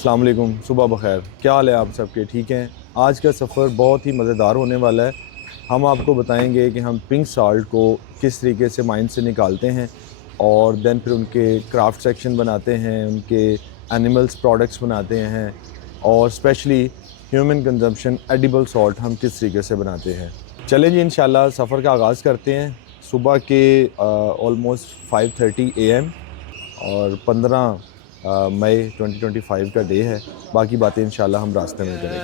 अस्सलाम वालेकुम, सुबह बखैर। क्या हाल है आप सबके? ठीक हैं? आज का सफ़र बहुत ही मज़ेदार होने वाला है। हम आपको बताएंगे कि हम पिंक साल्ट को किस तरीके से माइन से निकालते हैं और देन फिर उनके क्राफ्ट सेक्शन बनाते हैं, उनके एनिमल्स प्रोडक्ट्स बनाते हैं और specially human consumption edible salt हम किस तरीके से बनाते हैं। चलें जी, इंशाल्लाह सफ़र का आगाज़ करते हैं। सुबह के ऑलमोस्ट 5:30 AM और 15 मई 2025 का डे है। बाकी बातें इंशाल्लाह हम रास्ते में करेंगे।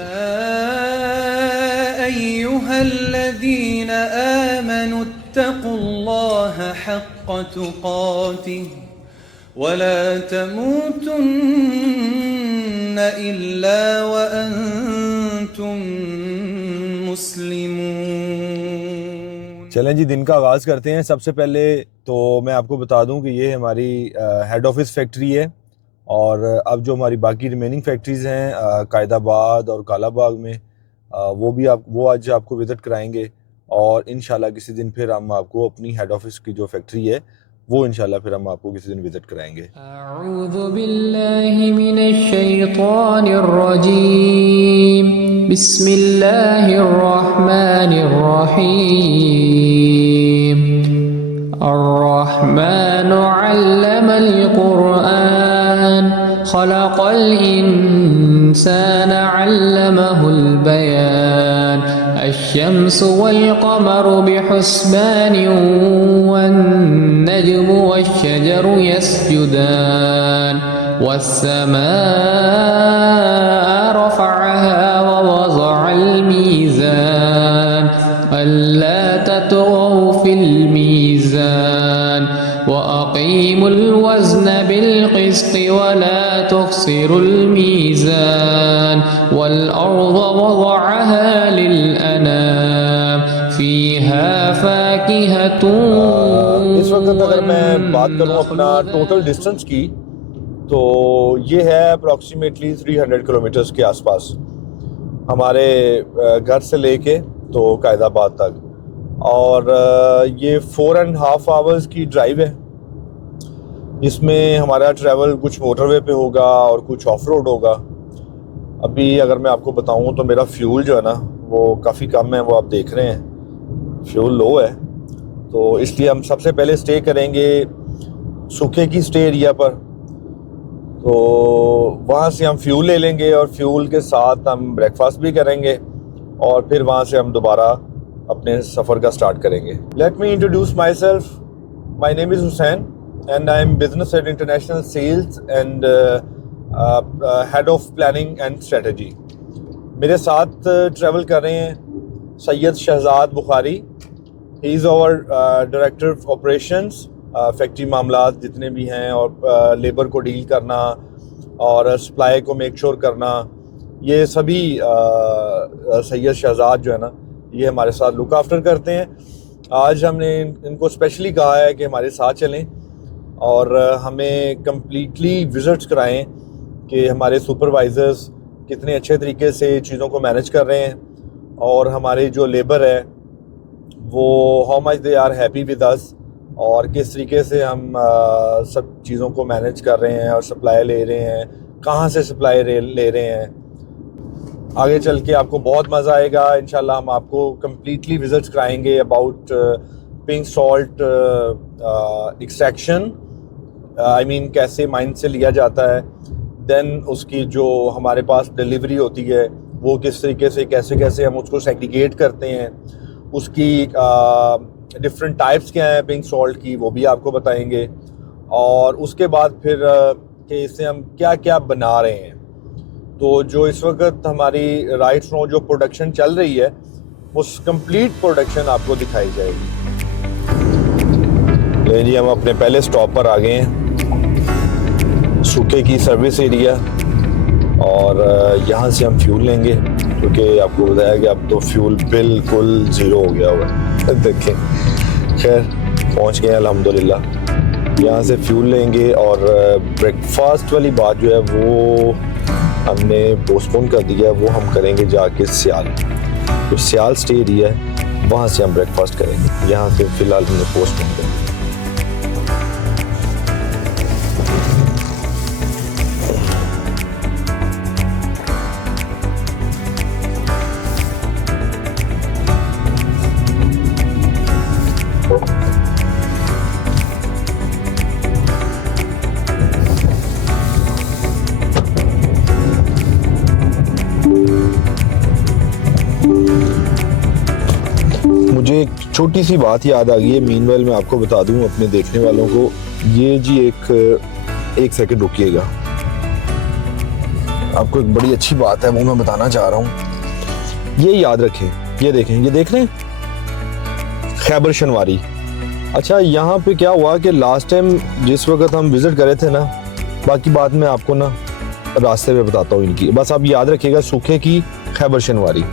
अय्युहल्लज़ीन आमनु इत्तक़ुल्लाह हक़्क़ तुक़ातिह वला तमूतुन्न इल्ला व अंतुम मुस्लिमून। चलें जी, दिन का आगाज़ करते हैं। सबसे पहले तो मैं आपको बता दूं कि ये हमारी हेड ऑफिस फैक्ट्री है और अब जो हमारी बाकी रिमेनिंग फैक्ट्रीज़ हैं कायदाबाद और कालाबाग में, वो आज आपको विज़िट कराएंगे और इंशाल्लाह किसी दिन फिर हम आपको अपनी हेड ऑफिस की जो फैक्ट्री है वो इंशाल्लाह फिर हम आपको किसी दिन विज़िट कराएंगे। अऊज़ु बिल्लाहि मिनश शैतानिर रजीम। बिस्मिल्लाहिर रहमानिर रहीम। अर्रहमानु अल्लमल कुरआन खलक़ल इंसाना अल्लमहुल बयान। अश्शम्सु वल क़मरु बिहुस्बानिन वन्नज्मु वश्शजरु यस्जुदान वस्समाअ रफ़अहा ववज़अल मीज़ान अल्ला ततग़ौ फ़िल मीज़ान वअक़ीमुल वज़्न बिलक़िस्ति वला तुख़्सिरुल मीज़ान वल अर्ज़ वज़अहा लिलअनाम फ़ीहा फ़ाकिहतुन। इस वक्त अगर मैं बात करूं अपना टोटल डिस्टेंस की तो ये है अप्रॉक्सीमेटली 300 किलोमीटर्स के आसपास हमारे घर से लेके तो कायदाबाद तक, और ये 4.5 आवर्स की ड्राइव है। इसमें हमारा ट्रैवल कुछ मोटरवे पे होगा और कुछ ऑफ रोड होगा। अभी अगर मैं आपको बताऊं तो मेरा फ्यूल जो है ना वो काफ़ी कम है, वो आप देख रहे हैं फ्यूल लो है, तो इसलिए हम सबसे पहले स्टे करेंगे सूखे की स्टे एरिया पर। तो वहाँ से हम फ्यूल ले लेंगे और फ्यूल के साथ हम ब्रेकफास्ट भी करेंगे और फिर वहाँ से हम दोबारा अपने सफ़र का स्टार्ट करेंगे। Let me introduce myself. My name is Hussain and I am business and international sales and head of planning and strategy. मेरे साथ ट्रैवल कर रहे हैं Syed Shahzad Bukhari. He is our director of operations. Factory मामलात जितने भी हैं और लेबर को डील करना और सप्लाई को मेक श्योर करना, ये सभी सैयद शहजाद जो है ना ये हमारे साथ लुक आफ्टर करते हैं। आज हमने इनको स्पेशली कहा है कि हमारे साथ चलें और हमें कम्प्लीटली विज़िट्स कराएं कि हमारे सुपरवाइज़र्स कितने अच्छे तरीके से चीज़ों को मैनेज कर रहे हैं और हमारे जो लेबर है वो how much they are happy with us और किस तरीके से हम सब चीज़ों को मैनेज कर रहे हैं और सप्लाई ले रहे हैं, कहाँ से सप्लाई ले रहे हैं। आगे चल के आपको बहुत मज़ा आएगा इंशाल्लाह। हम आपको कम्प्लीटली विज़िट्स कराएंगे about pink salt extraction, I mean कैसे माइन से लिया जाता है, देन उसकी जो हमारे पास डिलीवरी होती है वो किस तरीके से कैसे कैसे हम उसको सेग्रीगेट करते हैं, उसकी डिफरेंट टाइप्स क्या हैं पिंक सॉल्ट की वो भी आपको बताएंगे, और उसके बाद फिर कि इससे हम क्या क्या बना रहे हैं। तो जो इस वक्त हमारी राइट नो जो प्रोडक्शन चल रही है वो कंप्लीट प्रोडक्शन आपको दिखाई जाएगी। ले जी, हम अपने पहले स्टॉप पर आ गए हैं, सूखे की सर्विस एरिया, और यहाँ से हम फ्यूल लेंगे क्योंकि आपको बताया कि अब तो फ्यूल बिल्कुल ज़ीरो हो गया हुआ है। देखें, खैर पहुँच गए अल्हम्दुलिल्लाह। यहाँ से फ्यूल लेंगे और ब्रेकफास्ट वाली बात जो है वो हमने पोस्टपोन कर दिया, वो हम करेंगे जाके सियाल। तो सियाल स्टे एरिया है, वहाँ से हम ब्रेकफास्ट करेंगे। यहाँ से फ़िलहाल हमने पोस्टपोन कर दिया। छोटी सी बात याद आ गई है, मीनवाइल मैं आपको बता दूं अपने देखने वालों को। ये जी एक सेकंड रुकिएगा, आपको एक बड़ी अच्छी बात है वो मैं बताना चाह रहा हूँ। ये याद रखें, ये देखें, ये देख रहे हैं खैबर शनवारी। अच्छा, यहाँ पे क्या हुआ कि लास्ट टाइम जिस वक्त हम विजिट करे थे ना, बाकी बात मैं आपको ना रास्ते में बताता हूँ इनकी, बस आप याद रखिएगा सूखे की खैबर शनवारी।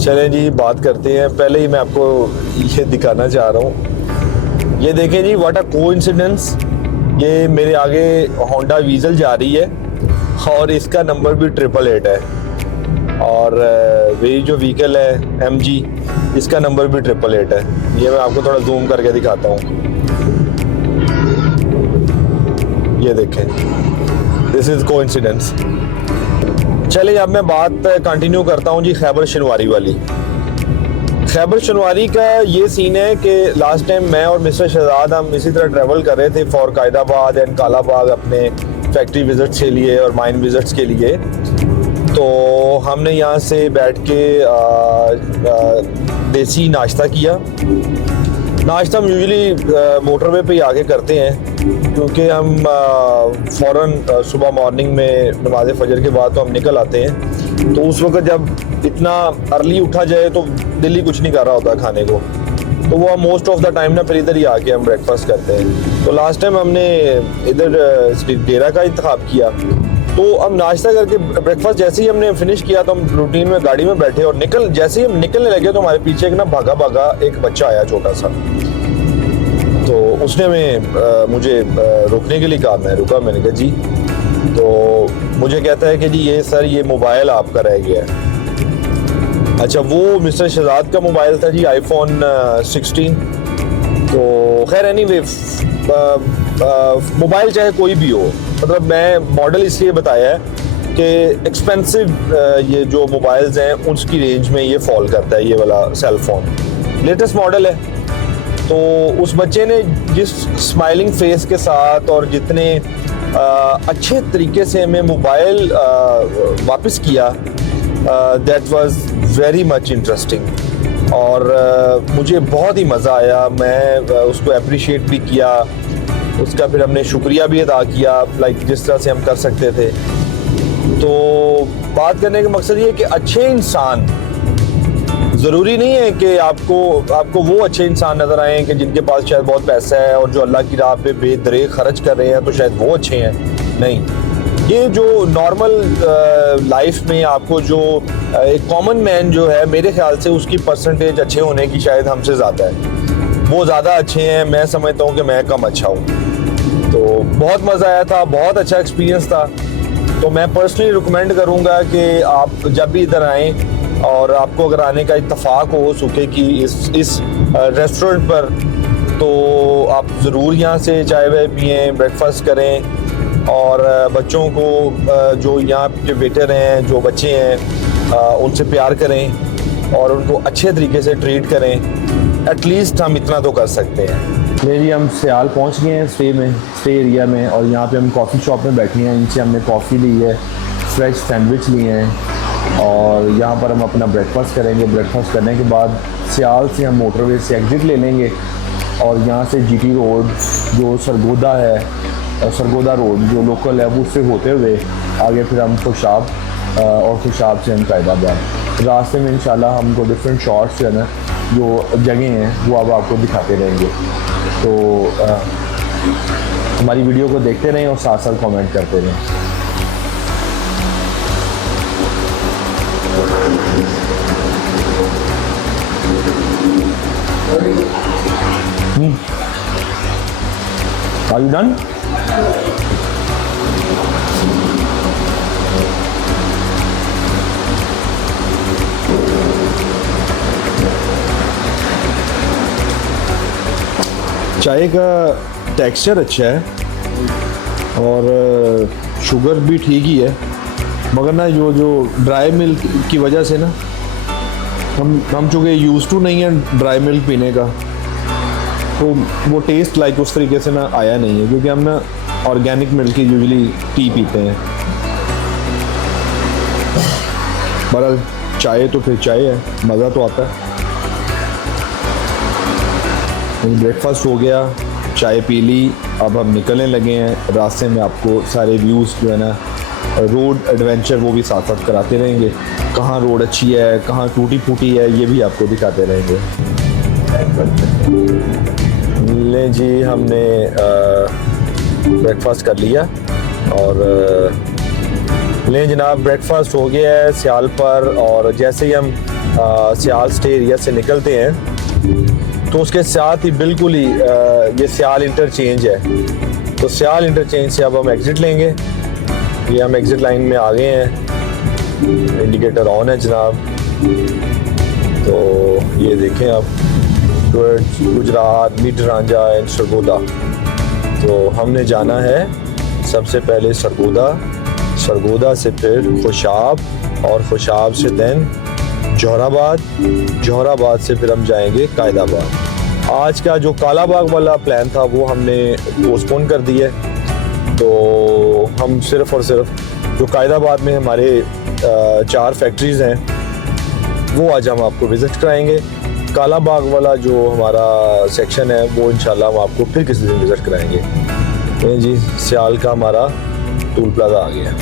चलें जी बात करते हैं। पहले ही मैं आपको ये दिखाना चाह रहा हूँ, ये देखें जी, व्हाट अ कोइंसिडेंस। ये मेरे आगे होंडा वीजल जा रही है और इसका नंबर भी 888 है, और वही जो व्हीकल है MG, इसका नंबर भी 888 है। ये मैं आपको थोड़ा जूम करके दिखाता हूँ, ये देखें, दिस इज कोइंसिडेंस। चलिए अब मैं बात कंटिन्यू करता हूँ जी खैबर शनवारी वाली। खैबर शनवारी का ये सीन है कि लास्ट टाइम मैं और मिस्टर शहजाद हम इसी तरह ट्रैवल कर रहे थे फॉर कायदाबाद एंड कालाबाग अपने फैक्ट्री विजिट्स के लिए और माइन विजिट्स के लिए। तो हमने यहाँ से बैठ के देसी नाश्ता किया। नाश्ता हम यूजुअली मोटरवे पे ही आके करते हैं, क्योंकि हम फ़ौरन सुबह मॉर्निंग में नमाज फजर के बाद तो हम निकल आते हैं, तो उस वक्त जब इतना अर्ली उठा जाए तो दिल ही कुछ नहीं कर रहा होता खाने को, तो वो मोस्ट ऑफ द टाइम ना फिर इधर ही आके हम ब्रेकफास्ट करते हैं। तो लास्ट टाइम हमने इधर डेरा का इंतखाब किया, तो हम नाश्ता करके ब्रेकफास्ट जैसे ही हमने फिनिश किया तो हम रूटीन में गाड़ी में बैठे और जैसे ही हम निकलने लगे तो हमारे पीछे एक ना भागा भागा एक बच्चा आया छोटा सा। तो उसने मुझे रुकने के लिए कहा, मैं रुका, मैंने कहा जी। तो मुझे कहता है कि जी ये सर ये मोबाइल आपका रह गया है। अच्छा, वो मिस्टर शहजाद का मोबाइल था जी, iPhone 16। तो खैर एनीवे, मोबाइल चाहे कोई भी हो, मतलब मैं मॉडल इसलिए बताया है कि एक्सपेंसिव ये जो मोबाइल्स हैं उसकी रेंज में ये फॉल करता है, ये वाला सेल फोन लेटेस्ट मॉडल है। तो उस बच्चे ने जिस स्माइलिंग फेस के साथ और जितने अच्छे तरीके से हमें मोबाइल वापस किया, that was very much interesting, और मुझे बहुत ही मज़ा आया। मैं उसको अप्रिशिएट भी किया, उसका फिर हमने शुक्रिया भी अदा किया, लाइक जिस तरह से हम कर सकते थे। तो बात करने का मकसद ये है कि अच्छे इंसान, ज़रूरी नहीं है कि आपको वो अच्छे इंसान नज़र आए कि जिनके पास शायद बहुत पैसा है और जो अल्लाह की राह पे बेदरे खर्च कर रहे हैं तो शायद वो अच्छे हैं। नहीं, ये जो नॉर्मल लाइफ में आपको जो एक कॉमन मैन जो है, मेरे ख्याल से उसकी परसेंटेज अच्छे होने की शायद हमसे ज़्यादा है, वो ज़्यादा अच्छे हैं। मैं समझता हूँ कि मैं कम अच्छा हूँ। तो बहुत मज़ा आया था, बहुत अच्छा एक्सपीरियंस था। तो मैं पर्सनली रिकमेंड करूँगा कि आप जब भी इधर आएँ और आपको अगर आने का इत्तफाक हो सूखे की इस रेस्टोरेंट पर, तो आप ज़रूर यहाँ से चाय वाय पिएँ, ब्रेकफास्ट करें, और बच्चों को जो यहाँ के वेटर हैं, जो बच्चे हैं, उनसे प्यार करें और उनको अच्छे तरीके से ट्रीट करें। एटलीस्ट हम इतना तो कर सकते हैं। मेरी हम सियाल पहुंच गए हैं स्टे एरिया में, और यहाँ पे हम कॉफ़ी शॉप में बैठे हैं। इनसे हमने कॉफ़ी ली है, फ्रेश सैंडविच लिए हैं, और यहाँ पर हम अपना ब्रेकफास्ट करेंगे। ब्रेकफास्ट करने के बाद सियाल से हम मोटरवे से एग्ज़िट ले लेंगे, और यहाँ से GT रोड जो सरगोदा है, सरगोदा रोड जो लोकल है, वो उससे होते हुए आगे फिर हम खुशाब, और खुशाब से हम कायदाबाद। रास्ते में इंशाल्लाह हमको डिफरेंट शॉट्स जो है ना, जो जगह हैं वो अब आपको दिखाते रहेंगे। तो हमारी वीडियो को देखते रहें और साथ साथ कमेंट करते रहें। Are you done? चाय का टेक्सचर अच्छा है और शुगर भी ठीक ही है, मगर ना जो ड्राई मिल्क की वजह से ना हम चूँकि यूज़ टू नहीं है ड्राई मिल्क पीने का, तो वो टेस्ट लाइक उस तरीके से ना आया नहीं है, क्योंकि हम ना ऑर्गेनिक मिल्क की यूजुअली टी पीते हैं। बहरहाल चाय तो फिर चाय है, मज़ा तो आता है। ब्रेकफास्ट हो गया, चाय पी ली, अब हम निकलने लगे हैं। रास्ते में आपको सारे व्यूज़ जो है ना, रोड एडवेंचर वो भी साथ साथ कराते रहेंगे। कहाँ रोड अच्छी है, कहाँ टूटी फूटी है, ये भी आपको दिखाते रहेंगे। ले जी, हमने ब्रेकफास्ट कर लिया और लें जनाब, ब्रेकफास्ट हो गया है सियाल पर। और जैसे ही हम सियाल स्टे एरिया से निकलते हैं तो उसके साथ ही बिल्कुल ही ये सियाल इंटरचेंज है। तो सियाल इंटरचेंज से अब हम एग्ज़िट लेंगे। ये हम एग्ज़िट लाइन में आ गए हैं, इंडिकेटर ऑन है जनाब। तो ये देखें आप, गुजरात, मीटर रांझा एंड सरगोदा। तो हमने जाना है सबसे पहले सरगोदा, सरगोदा से फिर खुशाब, और खुशाब से देन जौहराबाद, जौहराबाद से फिर हम जाएंगे कायदाबाद। आज का जो कालाबाग वाला प्लान था वो हमने पोस्टपोन कर दिया है। तो हम सिर्फ़ और सिर्फ जो कायदाबाद में हमारे 4 फैक्ट्रीज़ हैं वो आज हम आपको विज़िट कराएंगे। कालाबाग वाला जो हमारा सेक्शन है वो इंशाल्लाह हम आपको फिर किसी दिन विज़िट कराएंगे। तो जी, सियाल का हमारा टूल प्लाजा आ गया।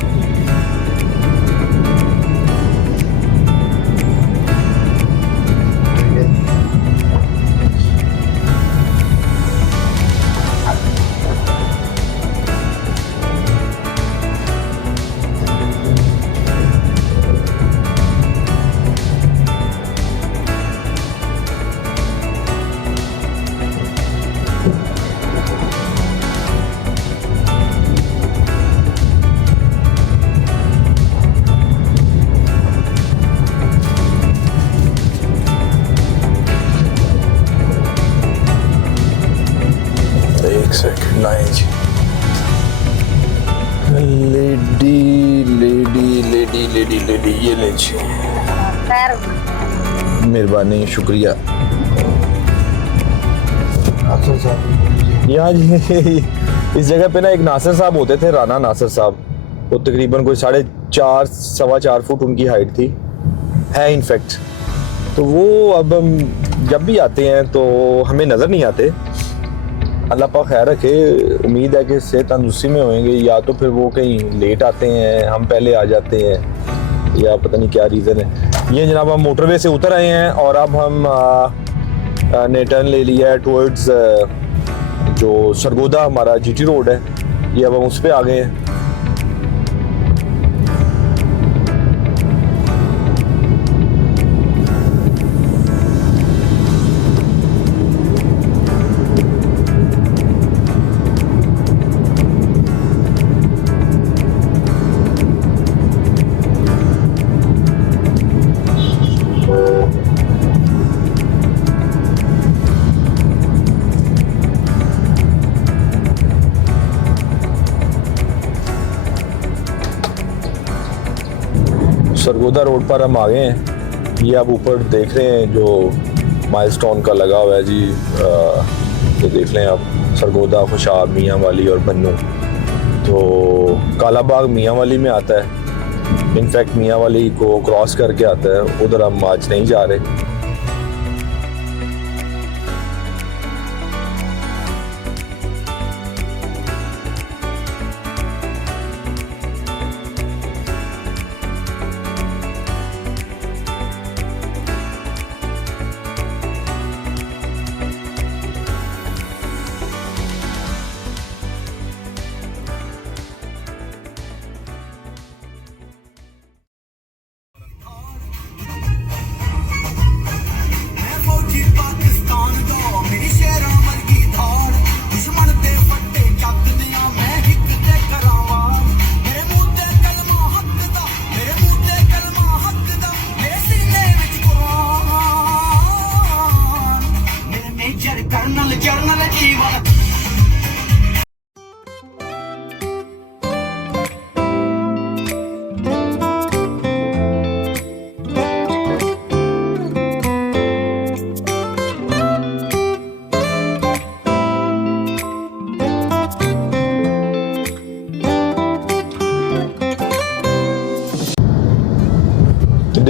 लेडी ये ले, मेहरबानी, शुक्रिया। यहाँ इस जगह पे ना एक नासिर साहब होते थे, राना नासिर साहब। वो तकरीबन कोई 4.5 सवा 4 फुट उनकी हाइट थी, है इनफैक्ट। तो वो अब हम जब भी आते हैं तो हमें नज़र नहीं आते। अल्लाह पाक खैर रखे, उम्मीद है कि सेहत तंदुरुस्ती में होंगे, या तो फिर वो कहीं लेट आते हैं, हम पहले आ जाते हैं, या पता नहीं क्या रीज़न है। ये जनाब हम मोटरवे से उतर आए हैं और अब हम ने टर्न ले लिया है टुवर्ड्स जो सरगोदा हमारा जीटी रोड है, ये अब हम उस पर आ गए हैं। सरगोदा रोड पर हम आ गए हैं। ये आप ऊपर देख रहे हैं जो माइलस्टोन का लगा हुआ है जी, ये देख लें आप, सरगोदा, खुशाब, मियाँ वाली और बन्नू। तो कालाबाग मियाँ वाली में आता है, इनफैक्ट मियाँ वाली को क्रॉस करके आता है, उधर हम आज नहीं जा रहे।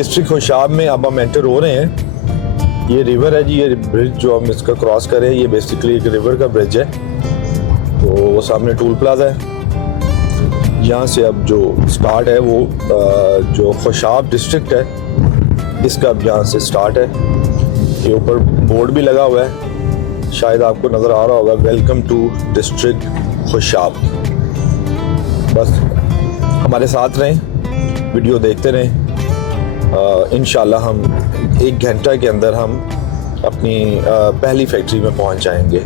डिस्ट्रिक्ट खुशाब में अब हम एंटर हो रहे हैं। ये रिवर है जी, ये ब्रिज जो हम इसका क्रॉस करें, ये बेसिकली एक रिवर का ब्रिज है। तो वो सामने टूल प्लाजा है। यहाँ से अब जो स्टार्ट है वो जो खुशाब डिस्ट्रिक्ट है इसका अब यहाँ से स्टार्ट है। ये ऊपर बोर्ड भी लगा हुआ है, शायद आपको नज़र आ रहा होगा, वेलकम टू डिस्ट्रिक्ट खुशाब। बस हमारे साथ रहें, वीडियो देखते रहें। इंशाल्लाह हम 1 घंटा के अंदर हम अपनी पहली फैक्ट्री में पहुंच जाएंगे।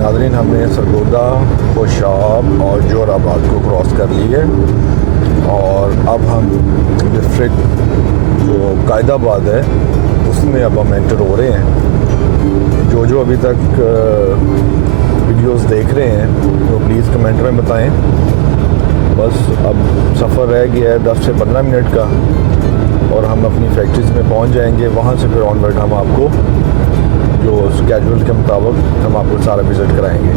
नाज़रीन, हमने सरगोदा, खुशाब और जोराबाद को क्रॉस कर ली है और अब हम डिस्ट्रिक्ट जो कायदाबाद है उसमें अब हम एंटर हो रहे हैं। जो अभी तक वीडियोस देख रहे हैं तो प्लीज़ कमेंट में बताएं। बस अब सफ़र रह गया है 10 से 15 मिनट का और हम अपनी फैक्ट्रीज में पहुंच जाएंगे। वहां से फिर ऑनवर्ड हम आपको जो स्केड्यूल के मुताबिक हम आपको सारा विजिट कराएंगे।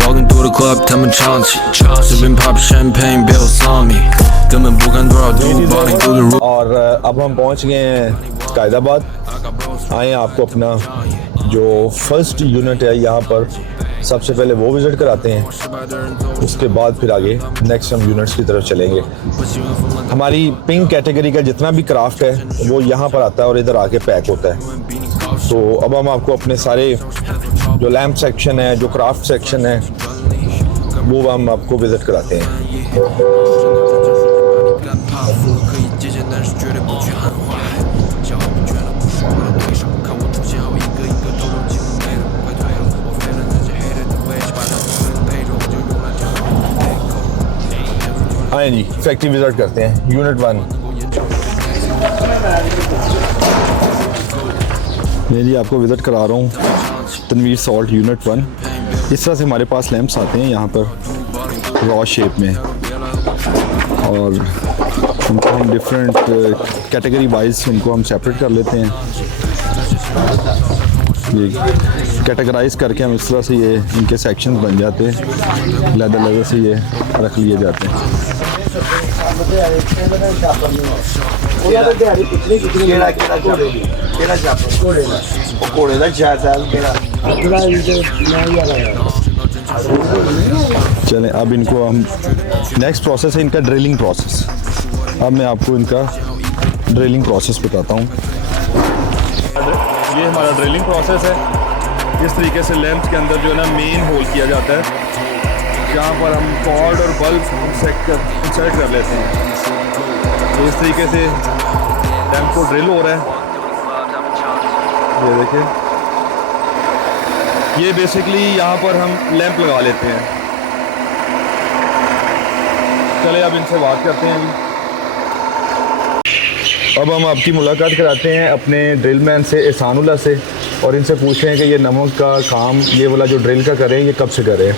Walking through the club, tell me chance. Sipping pop champagne, bills on me.根本不敢多少度 balling through the roof. और अब हम पहुंच गए हैं कायदाबाद। आए आपको अपना जो फर्स्ट यूनिट है यहाँ पर सबसे पहले वो विज़िट कराते हैं, उसके बाद फिर आगे नेक्स्ट हम यूनिट्स की तरफ चलेंगे। हमारी पिंक कैटेगरी का जितना भी क्राफ्ट है वो यहाँ पर आता है और इधर आके पैक होता है। तो अब हम आपको अपने सारे जो लैम्प सेक्शन है, जो क्राफ्ट सेक्शन है, वो हम आपको विज़िट कराते हैं। आए जी, फैक्ट्री विजिट करते हैं। यूनिट 1 मैं जी आपको विज़िट करा रहा हूँ तनवीर सॉल्ट यूनिट 1। इस तरह से हमारे पास लैंप्स आते हैं यहाँ पर रॉ शेप में और उनको हम डिफरेंट कैटेगरी वाइज इनको हम सेपरेट कर लेते हैं। ये कैटेगराइज करके हम इस तरह से ये इनके सेक्शंस बन जाते हैं, लेदर से ये रख लिए जाते हैं। चलें, अब इनको हम नेक्स्ट प्रोसेस है इनका ड्रिलिंग प्रोसेस। अब मैं आपको इनका ड्रिलिंग प्रोसेस बताता हूँ। ये हमारा ड्रिलिंग प्रोसेस है। इस तरीके से लैंप के अंदर जो है ना मेन होल किया जाता है, जहाँ पर हम कॉर्ड और बल्ब इंसर्ट कर लेते हैं। तो इस तरीके से लैंप को ड्रिल हो रहा है। ये देखिए, ये बेसिकली यहाँ पर हम लैंप लगा लेते हैं। चले अब इनसे बात करते हैं। अब हम आपकी मुलाकात कराते हैं अपने ड्रिल मैन से, एहसानुल्लाह से, और इनसे पूछते हैं कि ये नमक का काम, ये वाला जो ड्रिल का करें, ये कब से करें।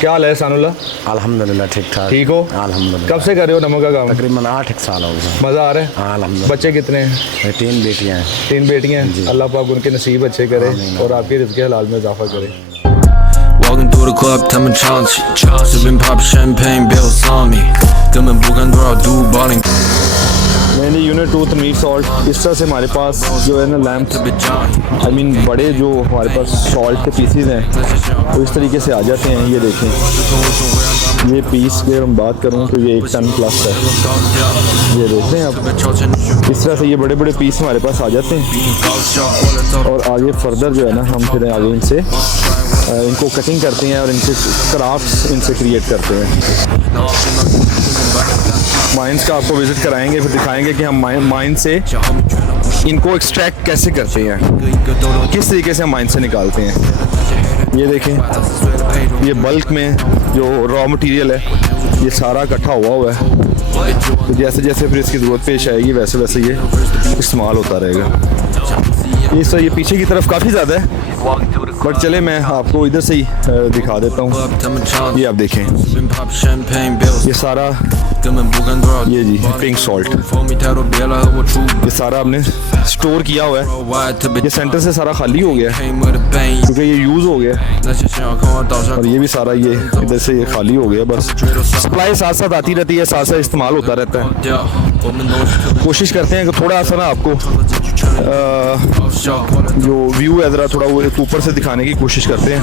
क्या हाल है एहसानुल्लाह? अल्हम्दुलिल्लाह ठीक ठाक। ठीक हो? अल्हम्दुलिल्लाह। कब से कर रहे हो नमक का काम? तकरीबन 8 साल हो गए। मज़ा आ रहा है? हाँ अल्हम्दुलिल्लाह। बच्चे कितने हैं? 3 बेटियाँ हैं। 3 बेटियाँ हैं। अल्लाह पाक उनके नसीब अच्छे करे और आपके रिज़्क़ हलाल में इजाफा करे। Walking through the club, tell me chance. Sipping pop champagne, bills on me.根本不敢多少度 balling. मैंने यूनिट 2 तनवीर सॉल्ट, इस तरह से हमारे पास जो है ना लैंप, आई मीन बड़े जो हमारे पास सॉल्ट के पीसीज हैं वो इस तरीके से आ जाते हैं। ये देखें, ये पीस की अगर हम बात करूँ तो ये 1 टन प्लस है। ये देखते हैं आप, इस तरह से ये बड़े बड़े पीस हमारे पास आ जाते हैं और आगे फर्दर जो है ना हम फिर आगे इनसे इनको कटिंग करते हैं और इनसे क्राफ्ट्स इनसे क्रिएट करते हैं। माइंस का आपको विज़िट कराएंगे, फिर दिखाएंगे कि हम माइन से इनको एक्सट्रैक्ट कैसे करते हैं, किस तरीके से हम माइन से निकालते हैं। ये देखें, ये बल्क में जो रॉ मटेरियल है ये सारा इकट्ठा हुआ है। तो जैसे जैसे फिर इसकी ज़रूरत पेश आएगी वैसे वैसे ये इस्तेमाल होता रहेगा। ये पीछे की तरफ काफ़ी ज़्यादा है, बट चले मैं आपको इधर से ही दिखा देता हूँ। ये आप देखें, ये सारा ये जी पिंक सॉल्ट, ये सारा हमने स्टोर किया हुआ है। ये सेंटर से सारा खाली हो गया क्योंकि ये यूज़ हो गया, और ये भी सारा ये इधर से ये खाली हो गया। बस सप्लाई साथ साथ आती रहती है, साथ साथ इस्तेमाल होता रहता है। कोशिश करते हैं कि थोड़ा सा ना आपको जो व्यू है ज़रा थोड़ा वो ऊपर से दिखाने की कोशिश करते हैं।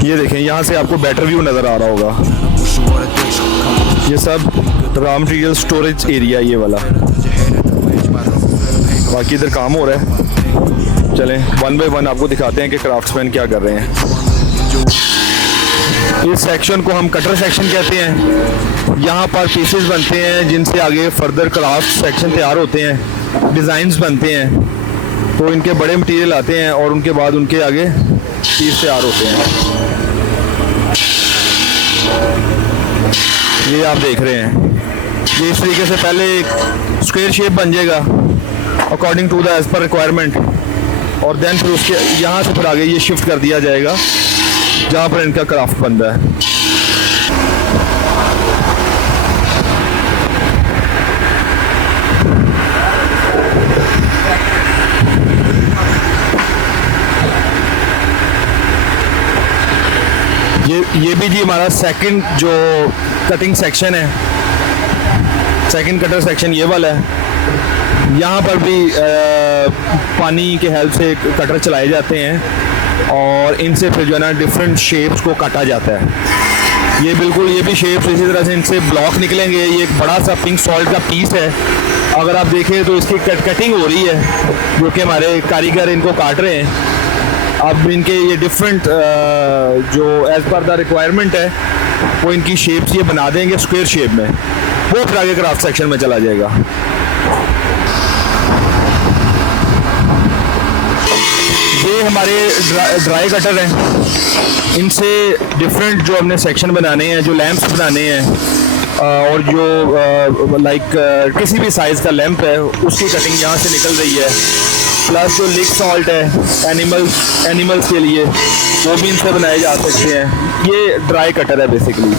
ये देखें, यहाँ से आपको बेटर व्यू नज़र आ रहा होगा। ये सब रॉ मटेरियल स्टोरेज एरिया ये वाला, बाकी इधर काम हो रहा है। चलें वन बाय वन आपको दिखाते हैं कि क्राफ्ट्समैन क्या कर रहे हैं। इस सेक्शन को हम कटर सेक्शन कहते हैं। यहाँ पर पीसेस बनते हैं जिनसे आगे फर्दर क्राफ्ट सेक्शन तैयार होते हैं, डिज़ाइंस बनते हैं। तो इनके बड़े मटेरियल आते हैं और उनके बाद उनके आगे पीस तैयार होते हैं। ये आप देख रहे हैं, ये इस तरीके से पहले एक स्क्वायर शेप बन जाएगा अकॉर्डिंग टू द एज पर रिक्वायरमेंट, और देन फिर उसके यहाँ से फिर आगे ये शिफ्ट कर दिया जाएगा जहाँ पर इनका क्राफ्ट बन रहा है। ये भी जी हमारा सेकंड जो कटिंग सेक्शन है, सेकंड कटर सेक्शन ये वाला है। यहाँ पर भी पानी के हेल्प से कटर चलाए जाते हैं और इनसे फिर जो है ना डिफरेंट शेप्स को काटा जाता है। ये बिल्कुल ये भी शेप्स इसी तरह से इनसे ब्लॉक निकलेंगे। ये एक बड़ा सा पिंक सॉल्ट का पीस है, अगर आप देखें तो इसकी कटिंग हो रही है जो कि हमारे कारीगर इनको काट रहे हैं। अब इनके ये डिफरेंट जो एज़ पर द रिक्वायरमेंट है वो इनकी शेप्स ये बना देंगे स्क्वायर शेप में, वो फिर आगे क्राफ्ट सेक्शन में चला जाएगा। ये हमारे ड्राई कटर हैं, इनसे डिफरेंट जो हमने सेक्शन बनाने हैं, जो लैंप्स बनाने हैं और जो लाइक किसी भी साइज़ का लैंप है उसकी कटिंग यहाँ से निकल रही है। प्लस जो लिक सॉल्ट है एनिमल्स के लिए वो भी इनसे बनाए जा सकते हैं। ये ड्राई कटर है बेसिकली।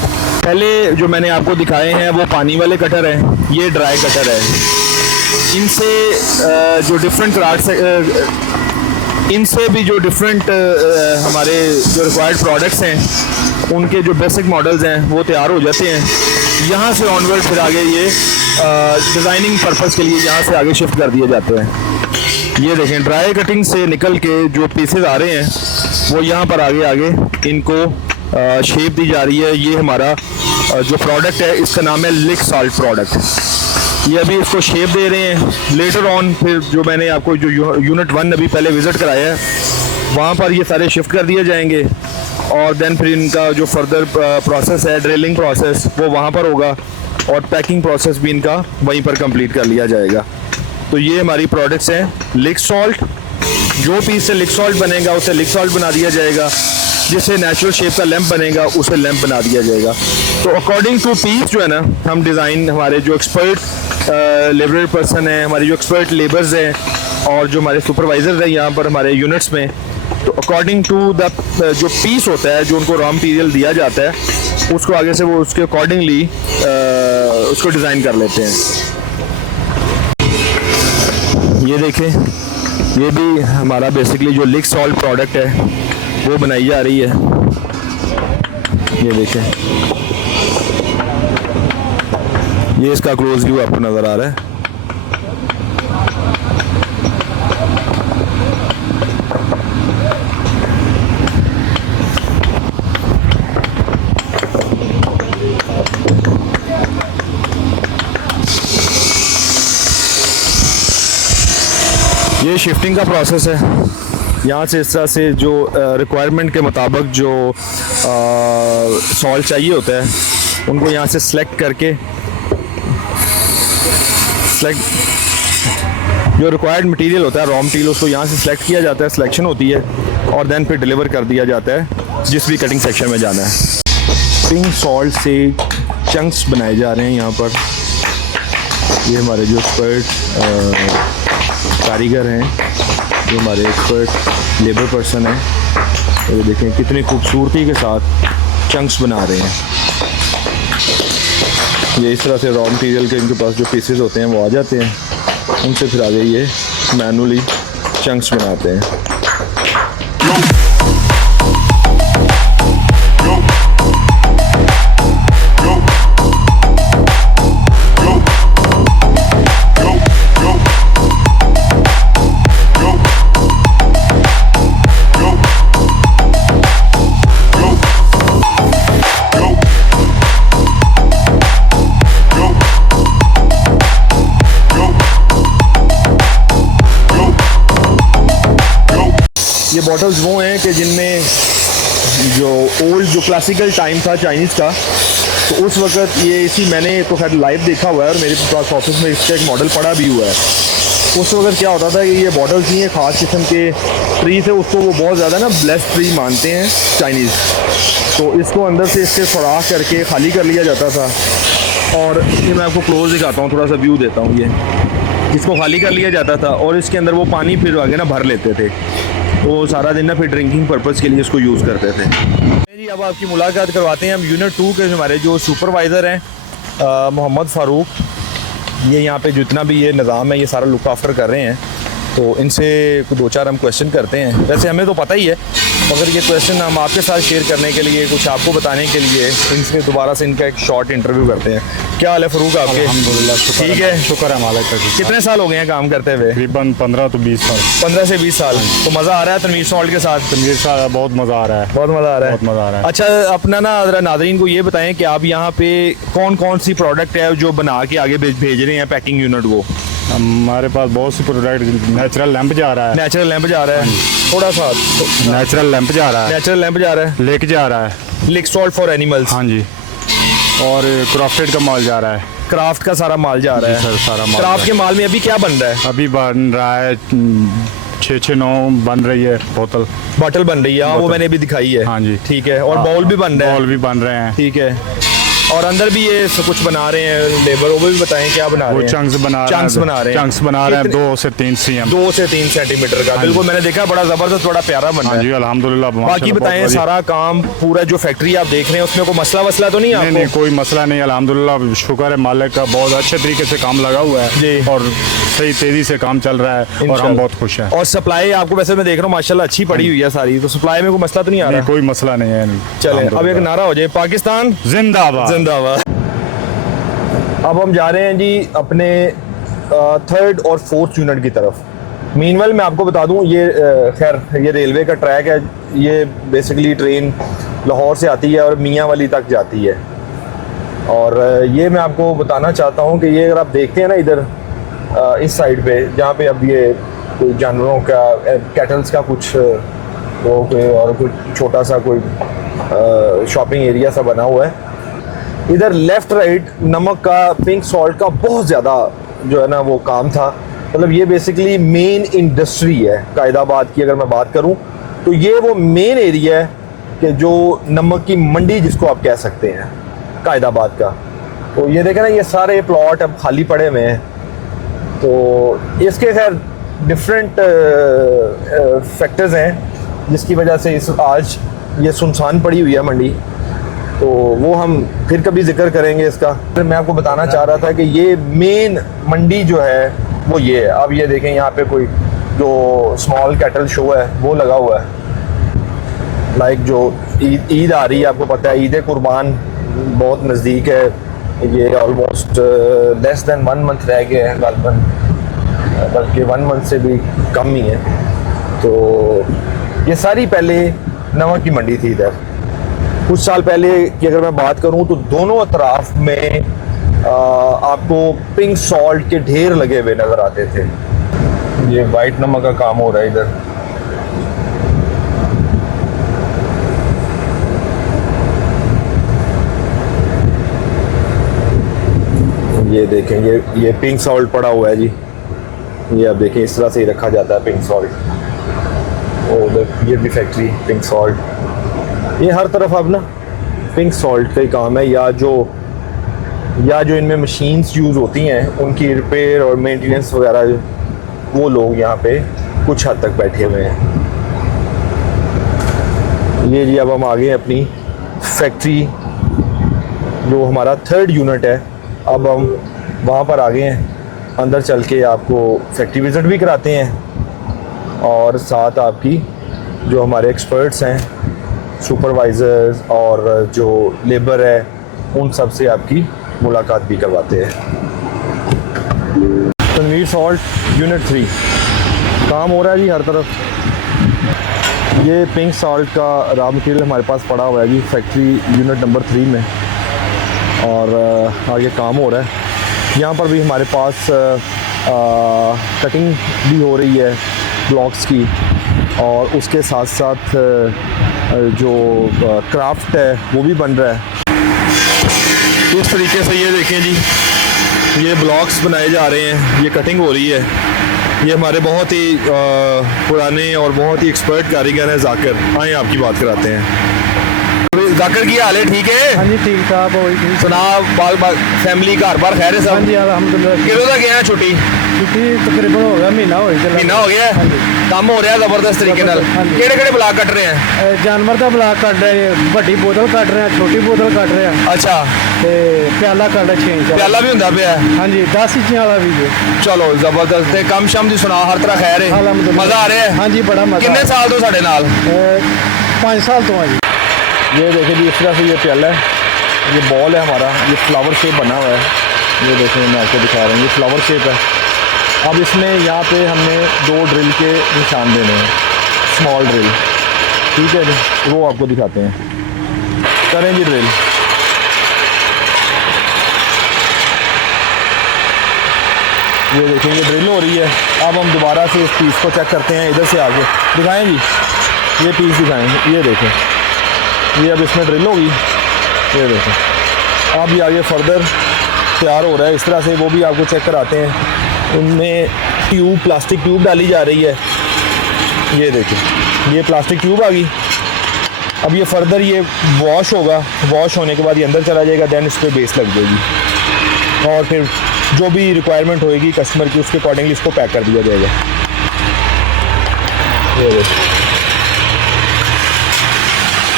पहले जो मैंने आपको दिखाए हैं वो पानी वाले कटर हैं, ये ड्राई कटर है। इनसे जो डिफरेंट क्राफ्ट इनसे भी जो डिफरेंट हमारे जो रिक्वायर्ड प्रोडक्ट्स हैं उनके जो बेसिक मॉडल्स हैं वो तैयार हो जाते हैं। यहाँ से ऑनवर्ड फिर आगे ये डिज़ाइनिंग पर्पज़ के लिए यहाँ से आगे शिफ्ट कर दिए जाते हैं। ये देखें, ड्राई कटिंग से निकल के जो पीसेस आ रहे हैं वो यहाँ पर आगे इनको शेप दी जा रही है। ये हमारा जो प्रोडक्ट है इसका नाम है लिक सॉल्ट प्रोडक्ट। ये अभी इसको शेप दे रहे हैं। लेटर ऑन फिर जो मैंने आपको जो यूनिट 1 अभी पहले विज़िट कराया है वहाँ पर ये सारे शिफ्ट कर दिए जाएंगे, और देन फिर इनका जो फर्दर प्रोसेस है ड्रिलिंग प्रोसेस वो वहाँ पर होगा, और पैकिंग प्रोसेस भी इनका वहीं पर कंप्लीट कर लिया जाएगा। तो ये हमारी प्रोडक्ट्स हैं लिक सॉल्ट। जो पीस से लिक सॉल्ट बनेगा उसे लिक सॉल्ट बना दिया जाएगा, जिससे नेचुरल शेप का लैंप बनेगा उसे लैंप बना दिया जाएगा। तो अकॉर्डिंग टू पीस जो है ना हम डिज़ाइन, हमारे जो एक्सपर्ट लेबर पर्सन हैं, हमारे जो एक्सपर्ट लेबर्स हैं और जो हमारे सुपरवाइजर्स हैं यहाँ पर हमारे यूनिट्स में, तो अकॉर्डिंग टू द जो पीस होता है जो उनको रॉ मटीरियल दिया जाता है उसको आगे से वो उसके अकॉर्डिंगली उसको डिज़ाइन कर लेते हैं। ये देखें, ये भी हमारा बेसिकली जो लिक सॉल्ट प्रोडक्ट है वो बनाई जा रही है। ये देखें, ये इसका क्लोज व्यू आपको नज़र आ रहा है। ये शिफ्टिंग का प्रोसेस है। यहाँ से इस तरह से जो रिक्वायरमेंट के मुताबिक जो सॉल्ट चाहिए होता है उनको यहाँ से सिलेक्ट करके जो रिक्वायर्ड मटेरियल होता है रॉ मटेरियल उसको यहाँ से सिलेक्ट किया जाता है, सिलेक्शन होती है और देन फिर डिलीवर कर दिया जाता है जिस भी कटिंग सेक्शन में जाना है। पिंक सॉल्ट से चंक्स बनाए जा रहे हैं यहाँ पर। ये हमारे जो एक्सपर्ट कारीगर हैं, ये हमारे एक्सपर्ट लेबर पर्सन हैं। ये देखें कितनी खूबसूरती के साथ चंक्स बना रहे हैं। ये इस तरह से रॉ मटेरियल के इनके पास जो पीसेस होते हैं वो आ जाते हैं, उनसे फिर आगे ये मैनुअली चंक्स बनाते हैं। ये बॉटल्स वो हैं कि जिनमें जो ओल्ड जो क्लासिकल टाइम था चाइनीज़ का, तो उस वक्त ये इसी मैंने तो खैर लाइव देखा हुआ है और मेरे पास ऑफिस में इसका एक मॉडल पड़ा भी हुआ है। उस वक्त क्या होता था कि ये बॉटल्स नहीं है ख़ास किस्म के ट्री से, उसको वो बहुत ज़्यादा ना ब्लेस्ड ट्री मानते हैं चाइनीज़, तो इसको अंदर से इसके सुराख करके खाली कर लिया जाता था। और ये मैं आपको क्लोज दिखाता हूँ, थोड़ा सा व्यू देता हूँ। ये इसको खाली कर लिया जाता था और इसके अंदर वो पानी फिर आगे ना भर लेते थे, वो सारा दिन ना फिर ड्रिंकिंग पर्पज़ के लिए इसको यूज़ करते थे। जी अब आपकी मुलाकात करवाते हैं हम यूनिट 2 के हमारे जो सुपरवाइज़र हैं मोहम्मद फ़ारूक। ये यहाँ पे जितना भी ये निज़ाम है ये सारा लुक आफ्टर कर रहे हैं, तो इनसे 2-4 हम क्वेश्चन करते हैं। वैसे हमें तो पता ही है, मगर ये क्वेश्चन हम आपके साथ शेयर करने के लिए, कुछ आपको बताने के लिए इनसे दोबारा से इनका एक शॉर्ट इंटरव्यू करते हैं। क्या हाल है फ़ारूक आपके? अल्हम्दुलिल्लाह, ठीक है, शुक्र है मालिक का। कितने साल हो गए हैं काम करते हुए? तकरीबन 15 तो 20 साल। 15 से 20 साल। तो मज़ा आ रहा है तनवीर सॉल्ट के साथ? तनवीर साहब बहुत मज़ा आ रहा है, बहुत मज़ा आ रहा है, बहुत मज़ा आ रहा है। अच्छा अपना ना ज़रा नाज़रीन को ये बताएं कि आप यहाँ पे कौन कौन सी प्रोडक्ट है जो बना के आगे भेज रहे हैं पैकिंग यूनिट को? हमारे पास बहुत सी प्रोडक्ट, नेचुरल लैंप जा रहा है, नेचुरल लैंप जा रहा है, थोड़ा सा नेचुरल लैंप जा रहा है, नेचुरल लैंप जा रहा है, लेक जा रहा है, लिक सॉल्ट फॉर एनिमल्स, हाँ जी, और क्राफ्टेड का माल जा रहा है, क्राफ्ट का सारा माल जा रहा है। सर सारा माल क्राफ्ट के माल में अभी क्या बन रहा है? अभी बन रहा है 6-9 बन रही है बोतल, बॉटल बन रही है, हाँ वो मैंने अभी दिखाई है। हाँ जी, ठीक है, और बाउल भी बन रहा है? बाउल भी बन रहे हैं, ठीक है, और अंदर भी ये कुछ बना रहे हैं लेबर, वो भी बताएं क्या बना रहे हैं? वो चंक्स बना रहे हैं, चंक्स बना रहे हैं 2 से 3 cm, 2 से 3 सेंटीमीटर का। बिल्कुल मैंने देखा, बड़ा जबरदस्त, बड़ा प्यारा बना हाँ है जी, अल्हम्दुलिल्लाह। बाकी बताएं सारा काम पूरा जो फैक्ट्री आप देख रहे हैं उसमें कोई मसला वसला तो नहीं आपको? नहीं, कोई मसला नहीं, अल्हम्दुलिल्लाह, शुक्र है मालिक का, बहुत अच्छे तरीके से काम लगा हुआ है जी, और सही तेजी से काम चल रहा है और हम बहुत खुश हैं। और सप्लाई आपको वैसे मैं देख रहा हूँ माशाल्लाह अच्छी पड़ी हुई है सारी, तो सप्लाई में कोई मसला तो नहीं आ रहा? कोई मसला नहीं है। चले अब एक नारा हो जाए, पाकिस्तान जिंदाबाद, जिंदाबाद। अब हम जा रहे हैं जी अपने 3rd और 4th यूनिट की तरफ। मीनवेल मैं आपको बता दूं, ये खैर ये रेलवे का ट्रैक है, ये बेसिकली ट्रेन लाहौर से आती है और मियाँ वाली तक जाती है। और ये मैं आपको बताना चाहता हूं कि ये अगर आप देखते हैं ना इधर इस साइड पे, जहाँ पे अब ये कोई जानवरों का कैटल्स का कुछ वो कोई और कुछ छोटा सा कोई शॉपिंग एरिया सा बना हुआ है, इधर लेफ़्ट राइट नमक का, पिंक सॉल्ट का बहुत ज़्यादा जो है ना वो काम था। मतलब ये बेसिकली मेन इंडस्ट्री है कायदाबाद की। अगर मैं बात करूं तो ये वो मेन एरिया है कि जो नमक की मंडी जिसको आप कह सकते हैं कायदाबाद का। तो ये देखें ना, ये सारे प्लॉट अब खाली पड़े हुए हैं। तो इसके खैर डिफरेंट फैक्टर्स हैं जिसकी वजह से इस आज ये सुनसान पड़ी हुई है मंडी, तो वो हम फिर कभी जिक्र करेंगे इसका। फिर मैं आपको बताना चाह रहा था कि ये मेन मंडी जो है वो ये है। अब ये देखें यहाँ पे कोई जो स्मॉल कैटल शो है वो लगा हुआ है। लाइक जो ईद आ रही है, आपको पता है ईद कुर्बान बहुत नज़दीक है, ये ऑलमोस्ट लेस दैन 1 मंथ रह गए हैं गालिबन, बल्कि 1 मंथ से भी कम ही है। तो ये सारी पहले नमक की मंडी थी इधर। कुछ साल पहले की अगर मैं बात करूं तो दोनों अतराफ में आपको पिंक सॉल्ट के ढेर लगे हुए नज़र आते थे। ये वाइट नमक का काम हो रहा है इधर। ये देखें, ये पिंक सॉल्ट पड़ा हुआ है जी। ये आप देखें इस तरह से ही रखा जाता है पिंक सॉल्ट। और ये भी फैक्ट्री पिंक सॉल्ट, ये हर तरफ अब ना पिंक सॉल्ट का ही काम है। या जो या जो इनमें मशीन्स यूज़ होती हैं उनकी रिपेयर और मेंटेनेंस वगैरह, वो लोग यहाँ पे कुछ हद तक बैठे हुए हैं। ये जी अब हम आ गए अपनी फैक्ट्री, जो हमारा 3rd यूनिट है। अब हम वहाँ पर आ गए हैं। अंदर चल के आपको फैक्ट्री विज़िट भी कराते हैं और साथ आपकी जो हमारे एक्सपर्ट्स हैं, सुपरवाइज़र्स और जो लेबर है, उन सब से आपकी मुलाकात भी करवाते हैं। तनवीर सॉल्ट यूनिट 3 काम हो रहा है जी हर तरफ। ये पिंक सॉल्ट का रॉ मटेरियल हमारे पास पड़ा हुआ है जी फैक्ट्री यूनिट नंबर 3 में, और आगे काम हो रहा है। यहाँ पर भी हमारे पास कटिंग भी हो रही है ब्लॉक्स की, और उसके साथ साथ जो क्राफ्ट है वो भी बन रहा है। इस तरीके से ये देखें जी, ये ब्लॉक्स बनाए जा रहे हैं, ये कटिंग हो रही है। ये हमारे बहुत ही पुराने और बहुत ही एक्सपर्ट कारीगर हैं जाकिर। आए आपकी बात कराते हैं। जाकिर की हाल है ठीक है? हाँ जी ठीक ठाक हो ठीक। सुना बाल फैमिली घर बार खैर है सब? हाँ जी अल्हम्दुलिल्लाह। किलो तक गया छुट्टी? छुट्टी तकरीबन हो गया महीना हो गया है। काम हो रहा है जबरदस्त तरीके नाल। केड़े ब्लाक कट रहे हैं? जानवर का ब्लाक कट रहे हैं, बड़ी बोतल कट रहे हैं, छोटी बोतल कट रहे हैं। अच्छा, प्याला कट रहा 6 इंच। प्याला भी हुंदा पिया? हाँ जी 10 इंच वाला भी है। चलो जबरदस्त। ते कम शम दी सुना, हर तरह खैर है? मजा आ रहा है? हाँ जी बड़ा मजा। कितने साल तो साढ़े नाल? 5 साल तो। हाँ जी ये देखें जी, इस तरह से ये प्याला है, ये बॉल है हमारा, ये फ्लावर शेप बना हुआ है। ये देखें मैं आपको दिखा रहा हूँ, ये फ्लावर शेप है। अब इसमें यहाँ पे हमने 2 ड्रिल के निशान देने हैं, स्मॉल ड्रिल, ठीक है जी, वो आपको दिखाते हैं। करें जी ड्रिल। ये देखें ये ड्रिल हो रही है। अब हम दोबारा से इस पीस को चेक करते हैं, इधर से आगे दिखाएं जी, ये पीस दिखाएं। ये देखें, ये अब इसमें ड्रिल होगी। ये देखें अब ये आगे फर्दर तैयार हो रहा है इस तरह से, वो भी आपको चेक कराते हैं। उनमें ट्यूब, प्लास्टिक ट्यूब डाली जा रही है। ये देखें ये प्लास्टिक ट्यूब आ गई। अब ये फर्दर ये वॉश होगा, वॉश होने के बाद ये अंदर चला जाएगा, दैन इस पर बेस लग जाएगी, और फिर जो भी रिक्वायरमेंट होएगी कस्टमर की उसके अकॉर्डिंगली इसको पैक कर दिया जाएगा। ये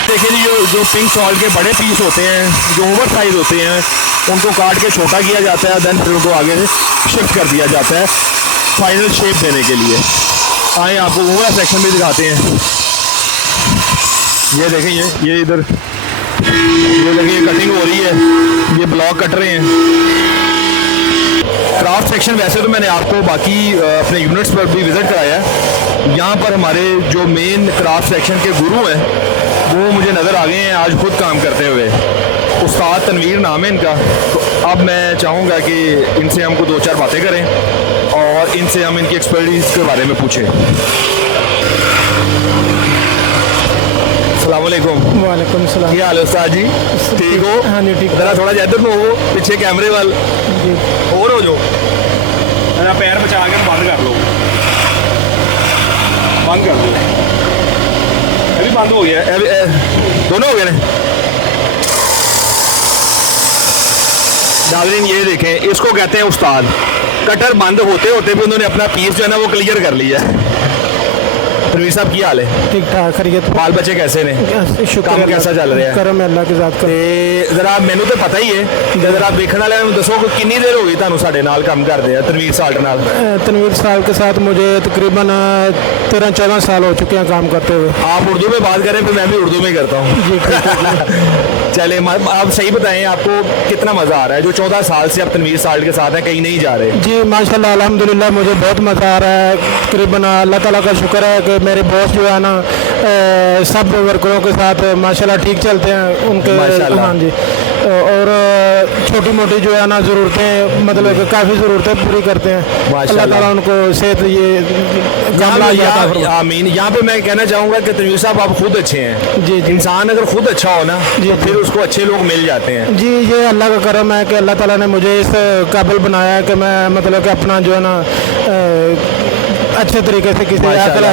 देखिए जी, जो पिंक सॉल्ट के बड़े पीस होते हैं, जो ओवर साइज होते हैं, उनको काट के छोटा किया जाता है, देन फिर उनको आगे से शिफ्ट कर दिया जाता है फाइनल शेप देने के लिए। आए आपको ओवर सेक्शन भी दिखाते हैं। ये देखें ये इधर, ये देखिए कटिंग हो रही है, ये ब्लॉक कट रहे हैं। क्राफ्ट सेक्शन वैसे तो मैंने आपको बाकी अपने यूनिट्स पर भी विज़िट कराया है। यहाँ पर हमारे जो मेन क्राफ्ट सेक्शन के गुरु हैं वो मुझे नज़र आ गए हैं आज खुद काम करते हुए। उस्ताद तनवीर नाम है इनका। तो अब मैं चाहूँगा कि इनसे हमको 2-4 बातें करें और इनसे हम इनकी एक्सपर्टीज़ के बारे में पूछें। अस्सलाम वालेकुम। वालेकुम सलाम। क्या हाल है उस्ताद जी? ठीक हो? हाँ जी ठीक। ज़रा थोड़ा इधर में हो, पीछे कैमरे वाल जी और हो जो पैर बचा कर बंद कर लो, बंद कर दो। अभी बंद हो गया है, दोनों हो गए ना। नाज़रीन ये देखें, इसको कहते हैं उस्ताद। कटर बंद होते होते भी उन्होंने अपना पीस जो है ना वो क्लियर कर लिया। तनवीर साहब की हाल है? ठीक ठाक खैरियत। बाल बच्चे कैसे ने? काम कैसा चल रहा है? करम है अल्लाह के साथ। ते जरा मैनू तो पता ही है, जरा देखने वाले दसो कि कितनी देर हो गई तुहानू साडे नाल काम करदे तनवीर साल्ट नाल? तनवीर साल के साथ मुझे तकरीबन 13-14 साल हो चुके हैं काम करते हुए। आप उर्दू में बात करें फिर मैं भी उर्दू में ही करता हूँ। जी चले आप सही बताएं, आपको कितना मज़ा आ रहा है जो 14 साल से आप तनवीर साल्ट के साथ हैं, कहीं नहीं जा रहे? जी माशाल्लाह अल्हम्दुलिल्लाह मुझे बहुत मज़ा आ रहा है। तकरीबन अल्लाह ताला का शुक्र है कि मेरे बॉस जो है ना सब वर्करों के साथ माशाल्लाह ठीक चलते हैं उनके। हाँ जी, और छोटी मोटी जो है ना ज़रूरतें, मतलब कि काफ़ी ज़रूरतें पूरी करते हैं। अल्लाह ताला उनको सेहत आमीन। यहाँ पे मैं कहना चाहूँगा कि तनवीर साहब आप खुद अच्छे हैं। जी इंसान अगर खुद अच्छा हो ना तो फिर उसको अच्छे लोग मिल जाते हैं। जी ये अल्लाह का करम है कि अल्लाह ताला ने मुझे इस काबिल बनाया है कि मैं मतलब कि अपना जो है ना अच्छे तरीके से किसी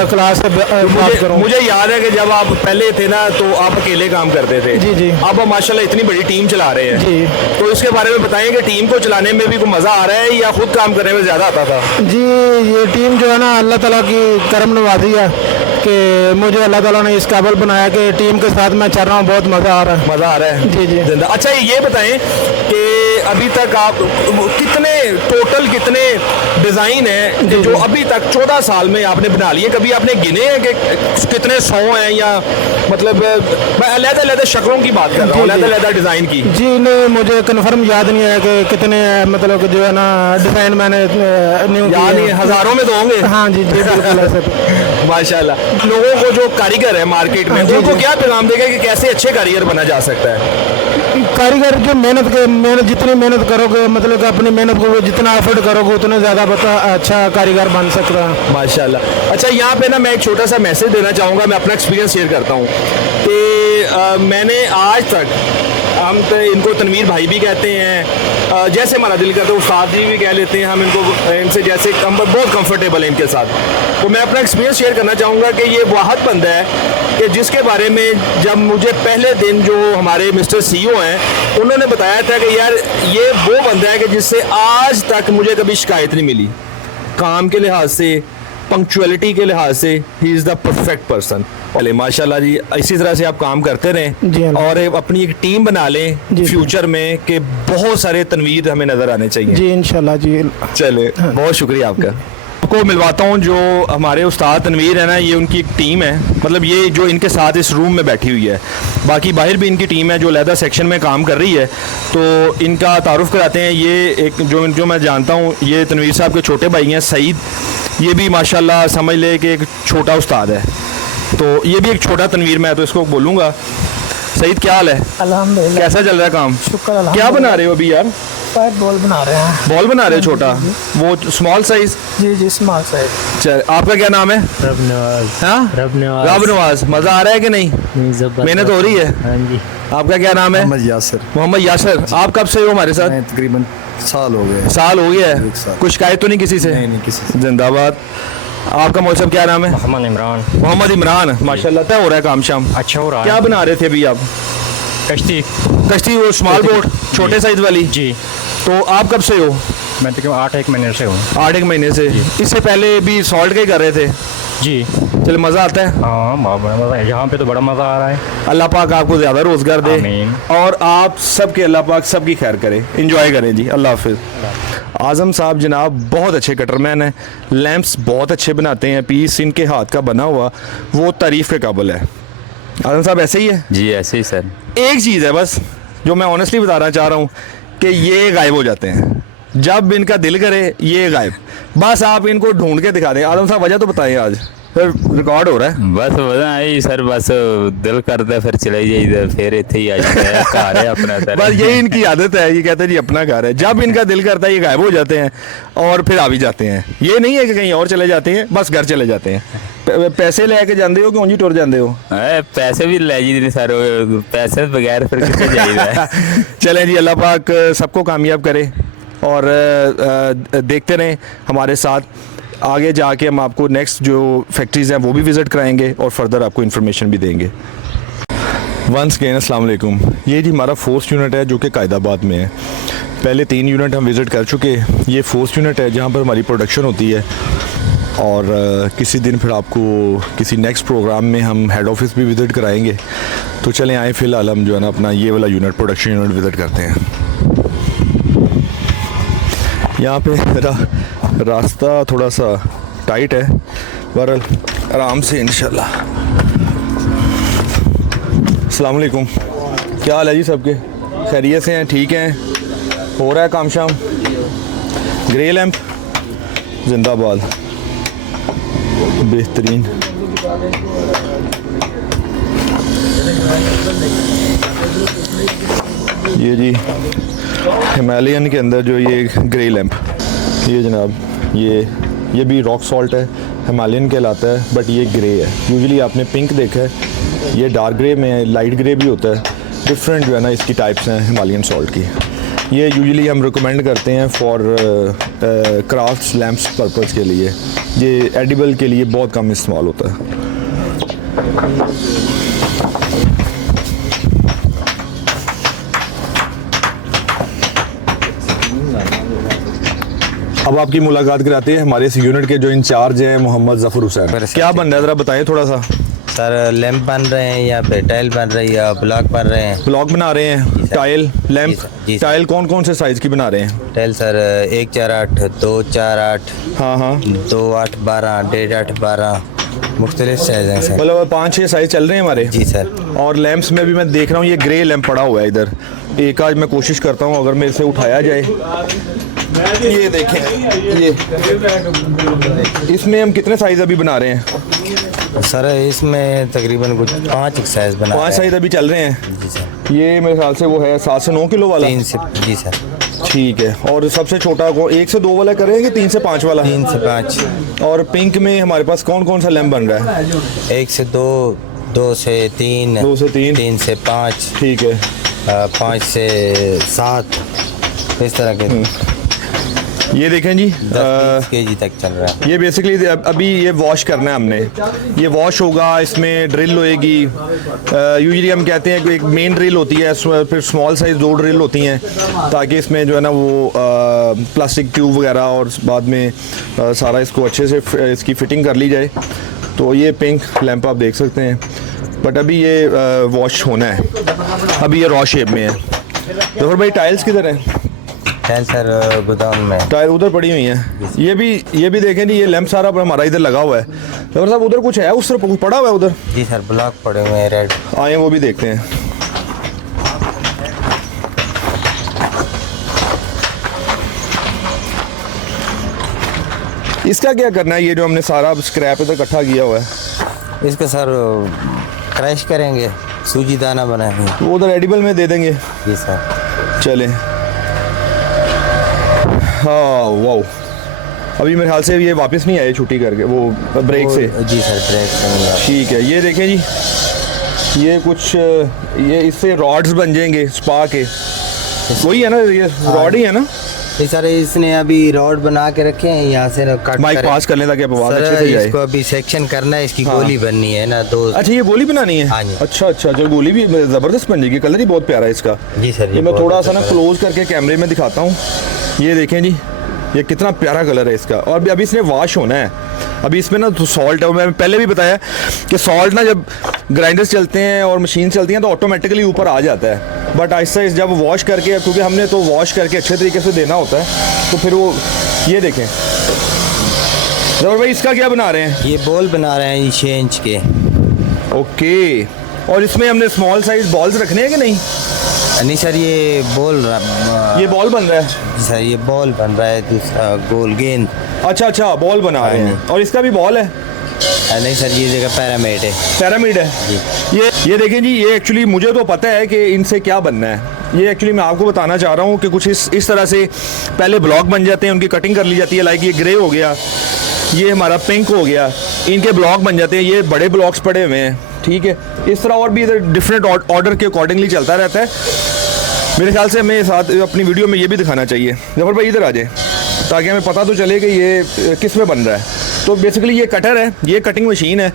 क्लास से बात करूँ। मुझे याद है कि जब आप पहले थे ना तो आप अकेले काम करते थे। जी जी। अब माशाल्लाह इतनी बड़ी टीम चला रहे हैं जी। तो इसके बारे में बताएं कि टीम को चलाने में भी कोई मज़ा आ रहा है या खुद काम करने में ज़्यादा आता था? जी, ये टीम जो है ना अल्लाह ताला की करम नवाजी है कि मुझे अल्लाह ताला ने इस काबिल बनाया कि टीम के साथ मैं चल रहा हूँ, बहुत मज़ा आ रहा है। मज़ा आ रहा है। जी जी। जिंदा। अच्छा ये बताएं कि अभी तक आप कितने डिज़ाइन हैं कि जो अभी तक 14 साल में आपने बना लिए? कभी आपने गिने हैं कि कितने 100 हैं या मतलब मैं अलग-अलग शक्लों की बात कर रहा हूँ, अलग-अलग डिज़ाइन की? जी नहीं, मुझे कन्फर्म याद नहीं है कि कितने मतलब जो है ना डिज़ाइन मैंने याद नहीं, हज़ारों में तो होंगे। हाँ जी जी बिल्कुल ऐसे। माशाल्लाह। लोगों को जो कारीगर है मार्केट में उनको क्या पैगाम देगा कि कैसे अच्छे कारीगर बना जा सकता है? कारीगर जो जितनी मेहनत करोगे, मतलब कि अपनी मेहनत को जितना एफर्ट करोगे उतना ज़्यादा अच्छा कारीगर बन सकता है। माशाल्लाह। अच्छा यहाँ पे ना मैं एक छोटा सा मैसेज देना चाहूँगा, मैं अपना एक्सपीरियंस शेयर करता हूँ कि मैंने आज तक, हम तो इनको तनवीर भाई भी कहते हैं, जैसे हमारा दिल करता है उस्ताद जी भी कह लेते हैं हम इनको, इनसे जैसे बहुत कंफर्टेबल है इनके साथ। तो मैं अपना एक्सपीरियंस शेयर करना चाहूँगा कि ये वाहद बंदा है कि जिसके बारे में जब मुझे पहले दिन जो हमारे मिस्टर CEO हैं उन्होंने बताया था कि यार ये वो बंदा है कि जिससे आज तक मुझे कभी शिकायत नहीं मिली, काम के लिहाज से, पंक्चुअलिटी के लिहाज से he is the perfect person. चले माशाल्लाह जी, इसी तरह से आप काम करते रहें और अपनी एक टीम बना लें फ्यूचर में कि बहुत सारे तनवीर हमें नज़र आने चाहिए। जी इंशाल्लाह जी। चले बहुत शुक्रिया आपका। आपको मिलवाता हूँ जो हमारे उस्ताद तनवीर है ना, ये उनकी एक टीम है, मतलब ये जो इनके साथ इस रूम में बैठी हुई है, बाकी बाहर भी इनकी टीम है जो लैदर सेक्शन में काम कर रही है। तो इनका तारुफ कराते हैं। ये एक जो मैं जानता हूँ, ये तनवीर साहब के छोटे भाई हैं सईद, ये भी माशाल्लाह समझ ले कि एक छोटा उस्ताद है, तो ये भी एक छोटा तनवीर, मैं तो इसको बोलूँगा। सईद क्या हाल है? अल्हम्दुलिल्लाह। कैसा चल रहा है काम? शुक्र अल्हम्दुलिल्लाह। क्या बना रहे हो अभी यार? बॉल बना रहे हैं। बॉल बना रहे हो छोटा, वो स्मॉल साइज? जी जी स्मॉल साइज। चल, आपका क्या नाम है? रब नवाज। मज़ा आ रहा है कि नहीं? मेहनत हो रही है? हाँ जी। आपका क्या नाम है? मोहम्मद यासर। आप कब से हो हमारे साथ? तकरीबन साल हो गए। साल हो गया है। कुछ शिकायत तो नहीं किसी से? नहीं किसी से। जिंदाबाद। आपका मौसम क्या नाम है? मोहम्मद इमरान। माशाल्लाह तय हो रहा है काम शाम? अच्छा हो रहा है। क्या बना रहे थे अभी आप? कश्ती वो स्मॉल बोट छोटे साइज वाली? जी। तो आप कब से हो? मैं तो 8-1 महीने से हूँ। 8-1 महीने से। इससे पहले भी सॉल्ट का ही कर रहे थे? जी। चलो मज़ा आता है? हाँ बड़ा मज़ा है, यहाँ पे तो बड़ा मज़ा आ रहा है। अल्लाह पाक आपको ज़्यादा रोज़गार दे आमीन। और आप सबके अल्लाह पाक सबकी खैर करे, इंजॉय करें जी। अल्लाह हाफिज़। आज़म साहब जनाब बहुत अच्छे कटरमैन हैं, लैंप्स बहुत अच्छे बनाते हैं, पीस इनके हाथ का बना हुआ वो तारीफ़ के काबिल है। आज़म साहब ऐसे ही है? जी ऐसे ही सर। एक चीज़ है बस जो मैं ऑनेस्टली बताना चाह रहा हूँ कि ये गायब हो जाते हैं जब इनका दिल करे, ये गायब। बस आप इनको ढूंढ के दिखा दें। आज़म साहब वजह तो बताएं, आज फिर रिकॉर्ड हो रहा है। बस वजह है सर, बस दिल करता है फिर चले जाइए, फिर इतने ही आ जाता है, घर है अपना सर। बस यही इनकी आदत है, ये कहते हैं जी अपना घर है। जब इनका दिल करता है ये गायब हो जाते हैं और फिर आ भी जाते हैं। ये नहीं है कि कहीं और चले जाते हैं, बस घर चले जाते हैं। पैसे लेके जाते हो कि उंजी टुर जाते हो? पैसे भी ले जी सर, पैसे बगैर फिर कितने जाइए। चलें जी, अल्लाह पाक सबको कामयाब करे और देखते रहें हमारे साथ। आगे जाके हम आपको नेक्स्ट जो फैक्ट्रीज़ हैं वो भी विज़िट कराएंगे और फर्दर आपको इन्फॉर्मेशन भी देंगे। वंस अगेन अस्सलाम वालेकुम। ये जी हमारा 4th यूनिट है जो कि कायदाबाद में है। पहले 3 यूनिट हम विज़िट कर चुके, ये 4th यूनिट है जहाँ पर हमारी प्रोडक्शन होती है। और किसी दिन फिर आपको किसी नेक्स्ट प्रोग्राम में हम हेड ऑफिस भी विज़िट कराएंगे। तो चलें आए, फ़िलहाल हम जो है ना अपना ये वाला यूनिट, प्रोडक्शन यूनिट विज़िट करते हैं। यहाँ पे रास्ता थोड़ा सा टाइट है, बहरहाल आराम से इंशाल्लाह। अस्सलाम वालेकुम। क्या हाल है जी सबके? खैरियत से हैं? ठीक हैं? हो रहा है काम शाम? ग्रे लैंप जिंदाबाद, बेहतरीन। ये जी हिमालयन के अंदर जो ये ग्रे लैंप, ये जनाब ये भी रॉक सॉल्ट है, हिमालयन कहलाता है, बट ये ग्रे है। यूजुअली आपने पिंक देखा है, ये डार्क ग्रे में है, लाइट ग्रे भी होता है। डिफरेंट जो है ना इसकी टाइप्स हैं हिमालयन सॉल्ट की। ये यूजुअली हम रिकमेंड करते हैं फॉर क्राफ्ट्स लैम्प्स पर्पज़ के लिए। ये एडिबल के लिए बहुत कम इस्तेमाल होता है। अब आपकी मुलाकात कराते हैं हमारे इस यूनिट के जो इंचार्ज हैं मोहम्मद ज़फ़र हुसैन। क्या बन रहा है ज़रा बताएं थोड़ा सा। सर लैंप बन रहे हैं, यहाँ पे टाइल बन रही है, ब्लॉक बन रहे हैं। ब्लॉक बना रहे हैं, टाइल लैंप। टाइल कौन कौन से साइज़ की बना रहे हैं? टाइल सर 148, 248, हाँ हाँ, 28, 12, 1.5, 12 मुख्तलिफ साइज हैं सर। मतलब 5-6 साइज़ चल रहे हैं हमारे। जी सर। और लैंप्स में भी मैं देख रहा हूँ ये ग्रे लैंप पड़ा हुआ है इधर। एक आज मैं कोशिश करता हूँ अगर मेरे से उठाया जाए। ये देखें, ये इसमें हम कितने साइज़ अभी बना रहे हैं? सर इसमें तकरीबन कुछ 5 साइज बना 5 साइज़ अभी चल रहे हैं। जी सर। ये मेरे ख्याल से वो है 7 से 9 किलो वाला। 3 से, जी सर। ठीक है। और सबसे छोटा को 1 से 2 वाला करेंगे, 3 से 5 वाला? 3 से 5। और पिंक में हमारे पास कौन कौन सा लैंप बन रहा है? 1 से 2, 2 से 3, 2 से 3, 3 से 5, ठीक है, 5 से 7, इस तरह के। ये देखें जी 10 केजी तक चल रहा है। ये बेसिकली अभी ये वॉश करना है हमने। ये वॉश होगा, इसमें ड्रिल होएगी। यूजुअली हम कहते हैं कि एक मेन ड्रिल होती है, फिर स्मॉल साइज 2 ड्रिल होती हैं, ताकि इसमें जो है ना वो प्लास्टिक ट्यूब वगैरह और बाद में सारा इसको अच्छे से इसकी फिटिंग कर ली जाए। तो ये पिंक लैंप आप देख सकते हैं, बट अभी ये वॉश होना है। अभी ये रॉ शेप में है। तो भाई टाइल्स किधर हैं? टाइल सर गोदाम में। टाइल उधर पड़ी हुई हैं। ये भी देखें जी, ये लैंप सारा हमारा इधर लगा हुआ है। तो साहब उधर कुछ है, उस तरफ कुछ पड़ा हुआ है उधर? जी सर, ब्लॉक पड़े हुए हैं रेड। आए वो भी देखते हैं। इसका क्या करना है? ये जो हमने सारा स्क्रैप इधर इकट्ठा किया हुआ है, इसका सर क्रैश करेंगे, सूजी दाना बनाएंगे। वो उधर एडिबल में दे देंगे। जी सर। चलें। हाँ वाओ, अभी मेरे ख्याल से ये वापस नहीं आए छुट्टी करके वो ब्रेक से। जी सर, ब्रेक से। ठीक है। ये देखें जी, ये कुछ ये इससे रॉड्स बन जाएंगे स्पा के। वही है ना, ये रॉड ही है ना? सर इसने अभी रॉड बना के रखे हैं, यहाँ से कट माइक पास कर लें ताकि आवाज़ अच्छे से जाए। इसको अभी सेक्शन करना है, इसकी गोली बननी है ना 2। अच्छा, ये गोली बनानी है? हाँ जी। अच्छा, जो गोली भी ज़बरदस्त बन जाएगी। कलर ही बहुत प्यारा है इसका। जी सर। ये मैं थोड़ा सा ना क्लोज करके कैमरे में दिखाता हूँ। ये देखें जी, ये कितना प्यारा कलर है इसका। और अभी इसने वॉश होना है। अभी इसमें ना तो सॉल्ट है, मैंने पहले भी बताया कि सॉल्ट ना जब ग्राइंडर्स चलते हैं और मशीन चलती हैं तो ऑटोमेटिकली ऊपर आ जाता है, बट आहिस्ता जब वॉश करके, क्योंकि हमने तो वॉश करके अच्छे तरीके से देना होता है, तो फिर वो ये देखें। जबर भाई इसका क्या बना रहे हैं? ये बॉल बना रहे हैं 6 इंच के। ओके। और इसमें हमने स्मॉल साइज बॉल्स रखने हैं कि नहीं? नहीं सर, ये बॉल बन रहा है। सर ये बॉल बन रहा है, दूसरा गोल गेंद। अच्छा, बॉल बना रहे हैं। और इसका भी बॉल है? नहीं सर, ये जगह पैरामिड है। पैरामिड है जी। ये देखें जी, ये एक्चुअली मुझे तो पता है कि इनसे क्या बनना है। ये एक्चुअली मैं आपको बताना चाह रहा हूँ कि कुछ इस तरह से पहले ब्लॉक बन जाते हैं, उनकी कटिंग कर ली जाती है। लाइक ये ग्रे हो गया, ये हमारा पिंक हो गया, इनके ब्लॉक बन जाते हैं। ये बड़े ब्लॉक्स पड़े हुए हैं, ठीक है। इस तरह और भी इधर डिफरेंट ऑर्डर के अकॉर्डिंगली चलता रहता है। मेरे ख्याल से हमें साथ अपनी वीडियो में ये भी दिखाना चाहिए। जफर भाई इधर आ जाए ताकि हमें पता तो चले कि ये किस में बन रहा है। तो बेसिकली ये कटर है, ये कटिंग मशीन है,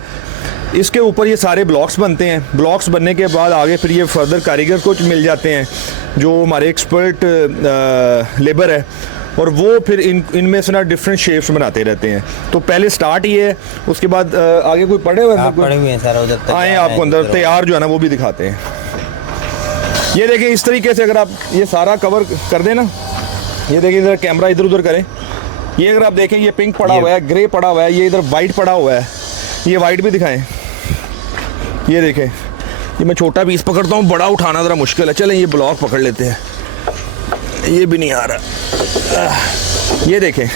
इसके ऊपर ये सारे ब्लॉक्स बनते हैं। ब्लॉक्स बनने के बाद आगे फिर ये फर्दर कारीगर को मिल जाते हैं जो हमारे एक्सपर्ट लेबर है, और वो फिर इनमें से ना डिफरेंट शेप्स बनाते रहते हैं। तो पहले स्टार्ट ये है, उसके बाद आगे कोई पड़े हुए हैं सर उधर आए आपको अंदर तैयार जो है ना वो भी दिखाते हैं। ये देखिए इस तरीके से अगर आप ये सारा कवर कर दें ना, ये देखिए इधर कैमरा इधर उधर करें। ये अगर आप देखें, ये पिंक पड़ा हुआ है, ग्रे पड़ा हुआ है, ये इधर वाइट पड़ा हुआ है। ये वाइट भी दिखाएं। ये देखें, ये मैं छोटा पीस पकड़ता हूँ, बड़ा उठाना ज़रा मुश्किल है। चलें ये ब्लॉक पकड़ लेते हैं। ये भी नहीं आ रहा। ये देखें,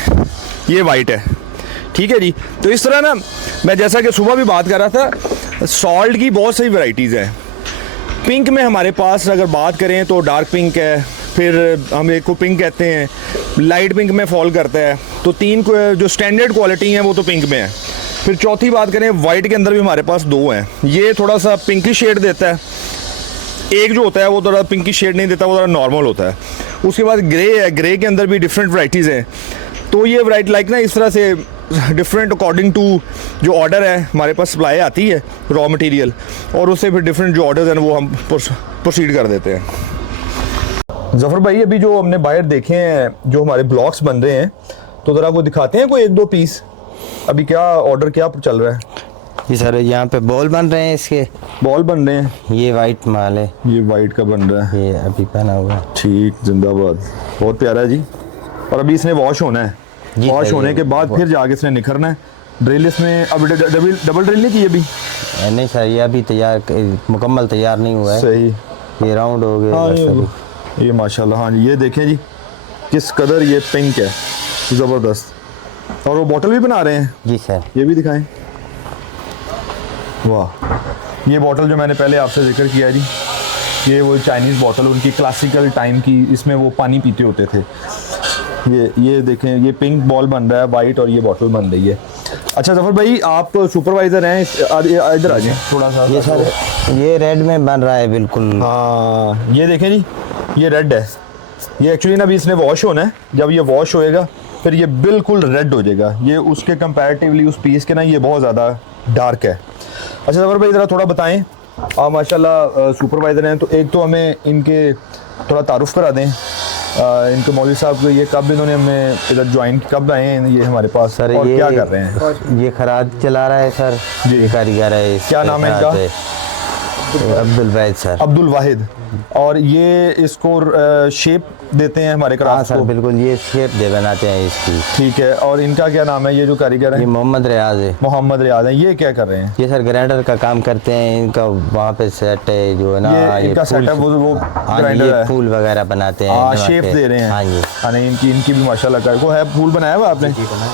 ये वाइट है, ठीक है जी। तो इस तरह ना, मैं जैसा कि सुबह भी बात कर रहा था, सॉल्ट की बहुत सारी वैरायटीज़ हैं। पिंक में हमारे पास अगर बात करें तो डार्क पिंक है, फिर हम एक को पिंक कहते हैं, लाइट पिंक में फॉल करता है। तो 3 जो स्टैंडर्ड क्वालिटी हैं वो तो पिंक में है। फिर चौथी बात करें, वाइट के अंदर भी हमारे पास 2 हैं। ये थोड़ा सा पिंकी शेड देता है, एक जो होता है वो थोड़ा पिंकी शेड नहीं देता, वो थोड़ा नॉर्मल होता है। उसके बाद ग्रे है, ग्रे के अंदर भी डिफरेंट वैराइटीज़ हैं। तो ये वैरायटी लाइक ना इस तरह से डिफरेंट अकॉर्डिंग टू जो ऑर्डर है हमारे पास सप्लाई आती है रॉ मटेरियल, और उससे फिर डिफरेंट जो ऑर्डर्स हैं वो हम प्रोसीड कर देते हैं। जफ़र भाई अभी जो हमने बाहर देखे हैं जो हमारे ब्लॉक्स बन रहे हैं, तो ज़रा को दिखाते हैं कोई 1-2 पीस, अभी क्या ऑर्डर क्या चल रहा है? जी सर यहाँ पे बॉल बन रहे हैं, इसके बॉल बन रहे हैं। ये वाइट माल है, ये वाइट का बन रहा है, ये अभी पहना हुआ है। ठीक, जिंदाबाद, बहुत प्यारा है जी। और अभी इसने वॉश होना है, वॉश होने के बाद फिर जाके इसने निखरना है। ड्रिल इसमें अभी डबल ड्रिल नहीं की अभी? नहीं सर ये अभी तैयार मुकम्मल तैयार नहीं हुआ है। सही, ये राउंड हो गया। हाँ, ये माशाल्लाह, हाँ जी, ये देखें जी किस कदर ये पिंक है, ज़बरदस्त। और वो बॉटल भी बना रहे हैं? जी सर। ये भी दिखाएं। वाह, ये बॉटल जो मैंने पहले आपसे जिक्र किया है जी, ये वो चाइनीज़ बॉटल उनकी क्लासिकल टाइम की, इसमें वो पानी पीते होते थे। ये देखें, ये पिंक बॉल बन रहा है वाइट, और ये बॉटल बन रही है। अच्छा जफ़र भाई आप सुपरवाइज़र हैं, इधर आ जाए थोड़ा सा। ये सर ये रेड में बन रहा है बिल्कुल। हाँ ये देखें जी, ये रेड है, ये एक्चुअली ना अभी इसने वॉश होना है। जब ये वॉश होएगा फिर ये बिल्कुल रेड हो जाएगा। ये उसके कंपैरेटिवली उस पीस के ना ये बहुत ज़्यादा डार्क है। अच्छा जफ़र भाई ज़रा थोड़ा बताएं, आप माशाल्लाह सुपरवाइज़र हैं, तो एक तो हमें इनके थोड़ा तारुफ़ करा दें, इनके मौलवी साहब को। ये कब इन्होंने हमें इधर ज्वाइन कब आए हैं ये हमारे पास सर? और ये क्या कर रहे हैं? ये खराद चला रहा है सर जी, कारीगर है। क्या नाम है इनका? अब्दुल वाहिद सर। अब्दुल वाहिद। और ये इसको शेप देते हैं हमारे क्राफ्ट सर को? बिल्कुल, ये शेप दे बनाते हैं इसकी। ठीक है, और इनका क्या नाम है ये जो कारीगर है? ये मोहम्मद रियाज है। मोहम्मद रियाज है। ये क्या कर रहे हैं? ये सर ग्राइंडर का काम करते हैं, इनका वहाँ पे सेट है जो है ना, ये इनका सेटअप वो ग्राइंडर है, फूल वगैरह बनाते हैं, शेप दे रहे हैं। हाँ जी, हाँ नहीं, इनकी भी माशाल्लाह का है, फूल बनाया हुआ आपने,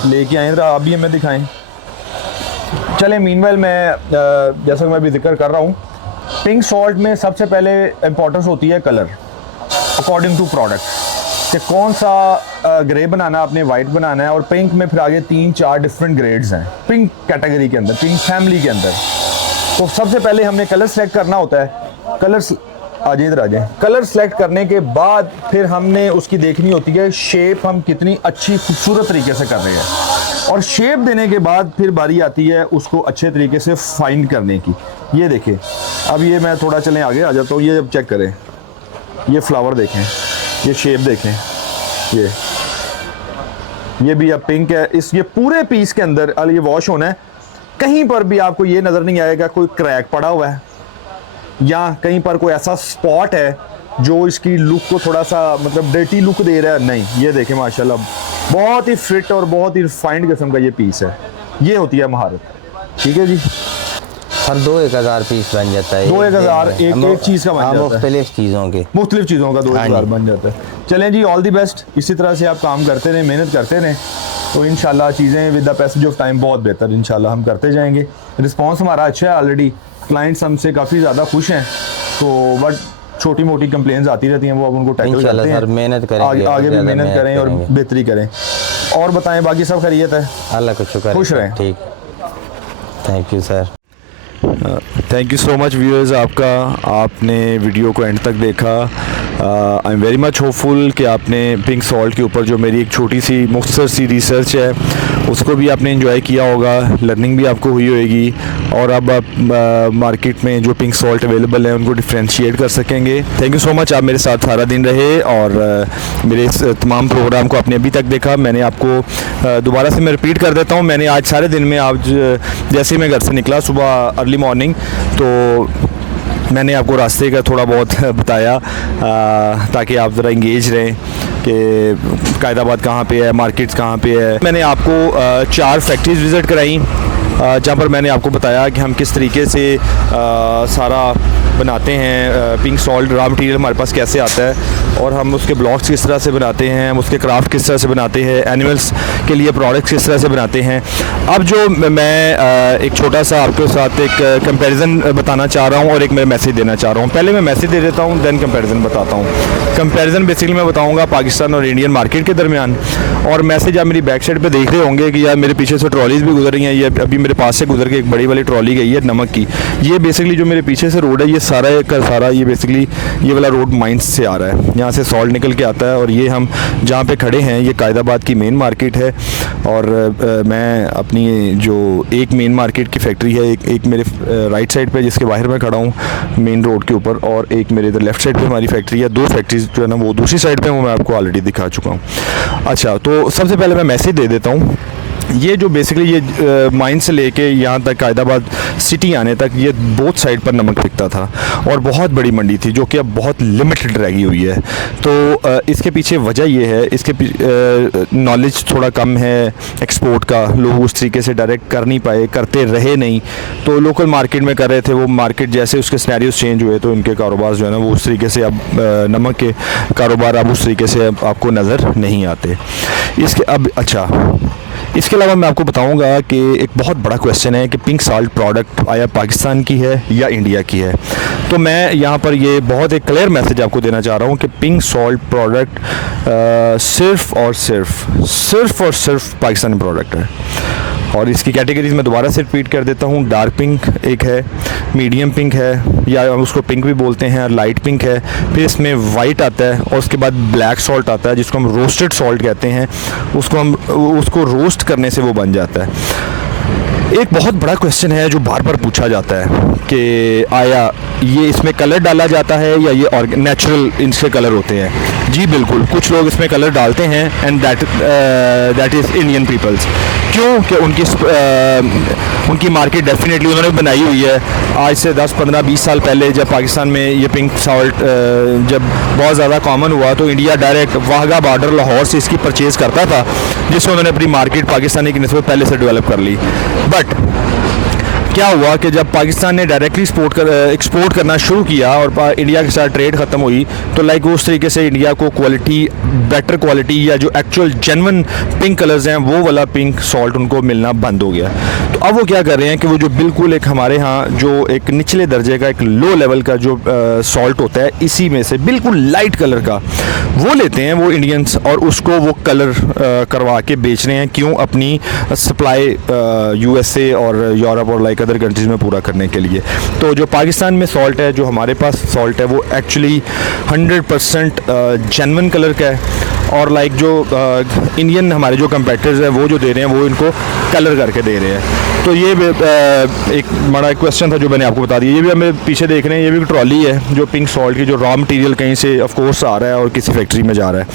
लेके आए आप भी हमें दिखाएं। चले मीनवाइल मैं जैसा कि मैं भी जिक्र कर रहा हूँ, पिंक सॉल्ट में सबसे पहले इम्पोर्टेंस होती है कलर अकॉर्डिंग टू प्रोडक्ट, कि कौन सा ग्रे बनाना है आपने, वाइट बनाना है। और पिंक में फिर आगे 3-4 डिफरेंट ग्रेड्स हैं पिंक कैटेगरी के अंदर, पिंक फैमिली के अंदर। तो सबसे पहले हमने कलर सेलेक्ट करना होता है। कलर आ जाए, कलर सेलेक्ट करने के बाद फिर हमने उसकी देखनी होती है शेप, हम कितनी अच्छी खूबसूरत तरीके से कर रहे हैं। और शेप देने के बाद फिर बारी आती है उसको अच्छे तरीके से फाइंड करने की। ये देखिए, अब ये मैं थोड़ा चलें आगे आ जाता हूँ। ये अब चेक करें, ये फ्लावर देखें, ये शेप देखें, ये भी अब पिंक है। ये पूरे पीस के अंदर ये वॉश होना है। कहीं पर भी आपको ये नज़र नहीं आएगा कोई क्रैक पड़ा हुआ है या कहीं पर कोई ऐसा स्पॉट है जो इसकी लुक को थोड़ा सा मतलब डर्टी लुक दे रहा है। नहीं, ये देखें माशाल्लाह बहुत ही फिट और बहुत ही रिफाइंड किस्म का ये पीस है। ये होती है महारत। ठीक है जी सर, 2-1000 पीस बन जाता है। 2-1000 एक चीज़ का बन जाता है, मुख्तलिफ चीज़ों के, मुख्तलिफ चीज़ों का 2000 बन जाता है। चलें जी, ऑल दी बेस्ट। इसी तरह से आप काम करते रहें, मेहनत करते रहें, तो इंशाल्लाह चीज़ें with the passage of time बहुत बेहतर इंशाल्लाह हम करते जाएंगे। रिस्पांस हमारा अच्छा है, ऑलरेडी क्लाइंट्स हमसे काफ़ी ज़्यादा खुश हैं। तो बट छोटी मोटी कंप्लेंट्स आती रहती हैं, वो अब उनको टैकल करते हैं। मेहनत करें, आगे भी मेहनत करें और बेहतरी करें। और बताएं बाकी सब खैरियत है? अल्लाह का शुक्र, खुश रहें। ठीक, thank you sir. Thank you so much viewers, आपने वीडियो को एंड तक देखा। I am very much hopeful कि आपने पिंक सॉल्ट के ऊपर जो मेरी एक छोटी सी मुख्तसर सी रिसर्च है उसको भी आपने एंजॉय किया होगा, लर्निंग भी आपको हुई होगी, और अब आप मार्केट में जो पिंक सॉल्ट अवेलेबल है उनको डिफ्रेंशिएट कर सकेंगे। थैंक यू सो मच, आप मेरे साथ सारा दिन रहे और मेरे इस तमाम प्रोग्राम को आपने अभी तक देखा। मैंने आपको दोबारा से मैं रिपीट कर देता हूँ, मैंने आज सारे दिन में आज जैसे ही मैं घर से निकला सुबह अर्ली मॉर्निंग, तो मैंने आपको रास्ते का थोड़ा बहुत बताया ताकि आप ज़रा इंगेज रहें कि कायदाबाद कहाँ पे है, मार्केट्स कहाँ पे है। मैंने आपको 4 फैक्ट्रीज़ विज़िट कराई जहाँ पर मैंने आपको बताया कि हम किस तरीके से सारा बनाते हैं, पिंक सॉल्ट रॉ मटेरियल हमारे पास कैसे आता है और हम उसके ब्लॉक्स किस तरह से बनाते हैं, हम उसके क्राफ्ट किस तरह से बनाते हैं, एनिमल्स के लिए प्रोडक्ट्स किस तरह से बनाते हैं। अब जो मैं एक छोटा सा आपके साथ एक कंपैरिजन बताना चाह रहा हूँ और एक मैं मैसेज देना चाह रहा हूँ। पहले मैं मैसेज दे देता हूँ, देन कंपैरिजन बताता हूँ। कंपैरिजन बेसिकली मैं बताऊँगा पाकिस्तान और इंडियन मार्केट के दरमियान, और मैसेज आप मेरी बैक साइड पर देख रहे होंगे कि यार मेरे पीछे से ट्रॉलीज़ भी गुजर रही हैं, ये अभी मेरे पास से गुजर के एक बड़ी वाली ट्रॉली गई है नमक की। ये बेसिकली जो मेरे पीछे से रोड है ये सारा का सारा ये बेसिकली ये वाला रोड माइंस से आ रहा है, यहाँ से सॉल्ट निकल के आता है। और ये हम जहाँ पे खड़े हैं ये कायदाबाद की मेन मार्केट है। और मैं अपनी जो एक मेन मार्केट की फैक्ट्री है, एक मेरे राइट साइड पे जिसके बाहर मैं खड़ा हूँ मेन रोड के ऊपर, और एक मेरे इधर लेफ्ट साइड पे हमारी फैक्ट्री है। 2 फैक्ट्रीज जो है ना वो दूसरी साइड पे वो मैं आपको ऑलरेडी दिखा चुका हूँ। अच्छा, तो सबसे पहले मैं मैसेज दे देता हूँ। ये जो बेसिकली ये माइन से लेके यहाँ तक कायदाबाद सिटी आने तक ये बोथ साइड पर नमक बिकता था और बहुत बड़ी मंडी थी जो कि अब बहुत लिमिटेड रह गई हुई है। तो इसके पीछे वजह ये है, इसके नॉलेज थोड़ा कम है एक्सपोर्ट का, लोग उस तरीके से डायरेक्ट कर नहीं पाए, करते रहे नहीं, तो लोकल मार्केट में कर रहे थे। वो मार्केट जैसे उसके सिनेरियोज चेंज हुए तो इनके कारोबार जो है ना वो उस तरीके से अब नमक के कारोबार अब उस तरीके से अब आपको नज़र नहीं आते। इसके अलावा मैं आपको बताऊंगा कि एक बहुत बड़ा क्वेश्चन है कि पिंक साल्ट प्रोडक्ट आया पाकिस्तान की है या इंडिया की है। तो मैं यहाँ पर ये बहुत एक क्लियर मैसेज आपको देना चाह रहा हूँ कि पिंक साल्ट प्रोडक्ट सिर्फ़ और सिर्फ पाकिस्तानी प्रोडक्ट है। और इसकी कैटेगरीज मैं दोबारा से रिपीट कर देता हूँ। डार्क पिंक एक है, मीडियम पिंक है या उसको पिंक भी बोलते हैं, और लाइट पिंक है, फिर इसमें वाइट आता है और उसके बाद ब्लैक सॉल्ट आता है जिसको हम रोस्टेड सॉल्ट कहते हैं। उसको रोस्ट करने से वो बन जाता है। एक बहुत बड़ा क्वेश्चन है जो बार बार पूछा जाता है कि आया ये इसमें कलर डाला जाता है या ये नेचुरल इनसे कलर होते हैं। जी बिल्कुल, कुछ लोग इसमें कलर डालते हैं and that is Indian peoples. क्यों कि उनकी मार्केट डेफिनेटली उन्होंने बनाई हुई है। आज से 10, 15, 20 साल पहले जब पाकिस्तान में ये पिंक सॉल्ट जब बहुत ज़्यादा कॉमन हुआ तो India direct Wagah border Lahore से इसकी परचेज़ करता था, जिससे उन्होंने अपनी मार्केट पाकिस्तानी की निस्बत पहले से डेवलप कर ली। बट क्या हुआ कि जब पाकिस्तान ने डायरेक्टली एक्सपोर्ट करना शुरू किया और इंडिया के साथ ट्रेड ख़त्म हुई तो लाइक उस तरीके से इंडिया को बेटर क्वालिटी या जो एक्चुअल जेन्युइन पिंक कलर्स हैं वो वाला पिंक सॉल्ट उनको मिलना बंद हो गया। तो अब वो क्या कर रहे हैं कि वो जो बिल्कुल एक हमारे यहाँ जो एक निचले दर्जे का एक लो लेवल का जो सॉल्ट होता है इसी में से बिल्कुल लाइट कलर का वो लेते हैं वो इंडियंस और उसको वो कलर करवा के बेच रहे हैं। क्यों? अपनी सप्लाई USA और यूरोप और लाइक अदर कंट्रीज़ में पूरा करने के लिए। तो जो पाकिस्तान में सॉल्ट है, जो हमारे पास सॉल्ट है वो एक्चुअली 100% जेन्युइन कलर का है और लाइक जो इंडियन हमारे जो कंपेटिटर्स हैं वो जो दे रहे हैं वो इनको कलर करके दे रहे हैं। तो ये एक बड़ा क्वेश्चन था जो मैंने आपको बता दिया। ये भी हमें पीछे देख रहे हैं, ये भी ट्रॉली है जो पिंक सॉल्ट की जो रॉ मटेरियल कहीं से ऑफ कोर्स आ रहा है और किसी फैक्ट्री में जा रहा है।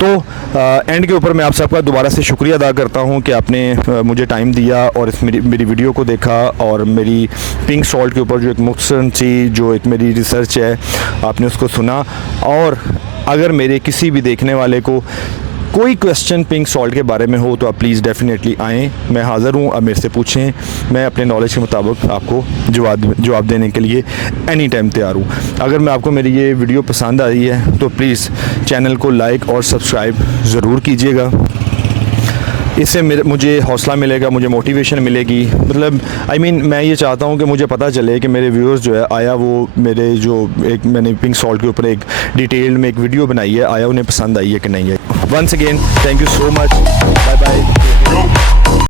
तो एंड के ऊपर मैं आप सबका दोबारा से शुक्रिया अदा करता हूँ कि आपने मुझे टाइम दिया और इस मेरी वीडियो को देखा और मेरी पिंक सॉल्ट के ऊपर जो एक मुख्तसर सी जो एक मेरी रिसर्च है आपने उसको सुना। और अगर मेरे किसी भी देखने वाले को कोई क्वेश्चन पिंक सॉल्ट के बारे में हो तो आप प्लीज़ डेफिनेटली आएँ, मैं हाज़िर हूँ। अब मेरे से पूछें, मैं अपने नॉलेज के मुताबिक आपको जवाब देने के लिए एनी टाइम तैयार हूँ। अगर मैं आपको मेरी ये वीडियो पसंद आई है तो प्लीज़ चैनल को लाइक और सब्सक्राइब ज़रूर कीजिएगा। इससे मुझे हौसला मिलेगा, मुझे मोटिवेशन मिलेगी। मतलब मैं ये चाहता हूँ कि मुझे पता चले कि मेरे व्यूअर्स जो है आया वो मेरे जो एक मैंने पिंक सॉल्ट के ऊपर एक डिटेल में एक वीडियो बनाई है आया उन्हें पसंद आई है कि नहीं है। Once again thank you so much, bye bye.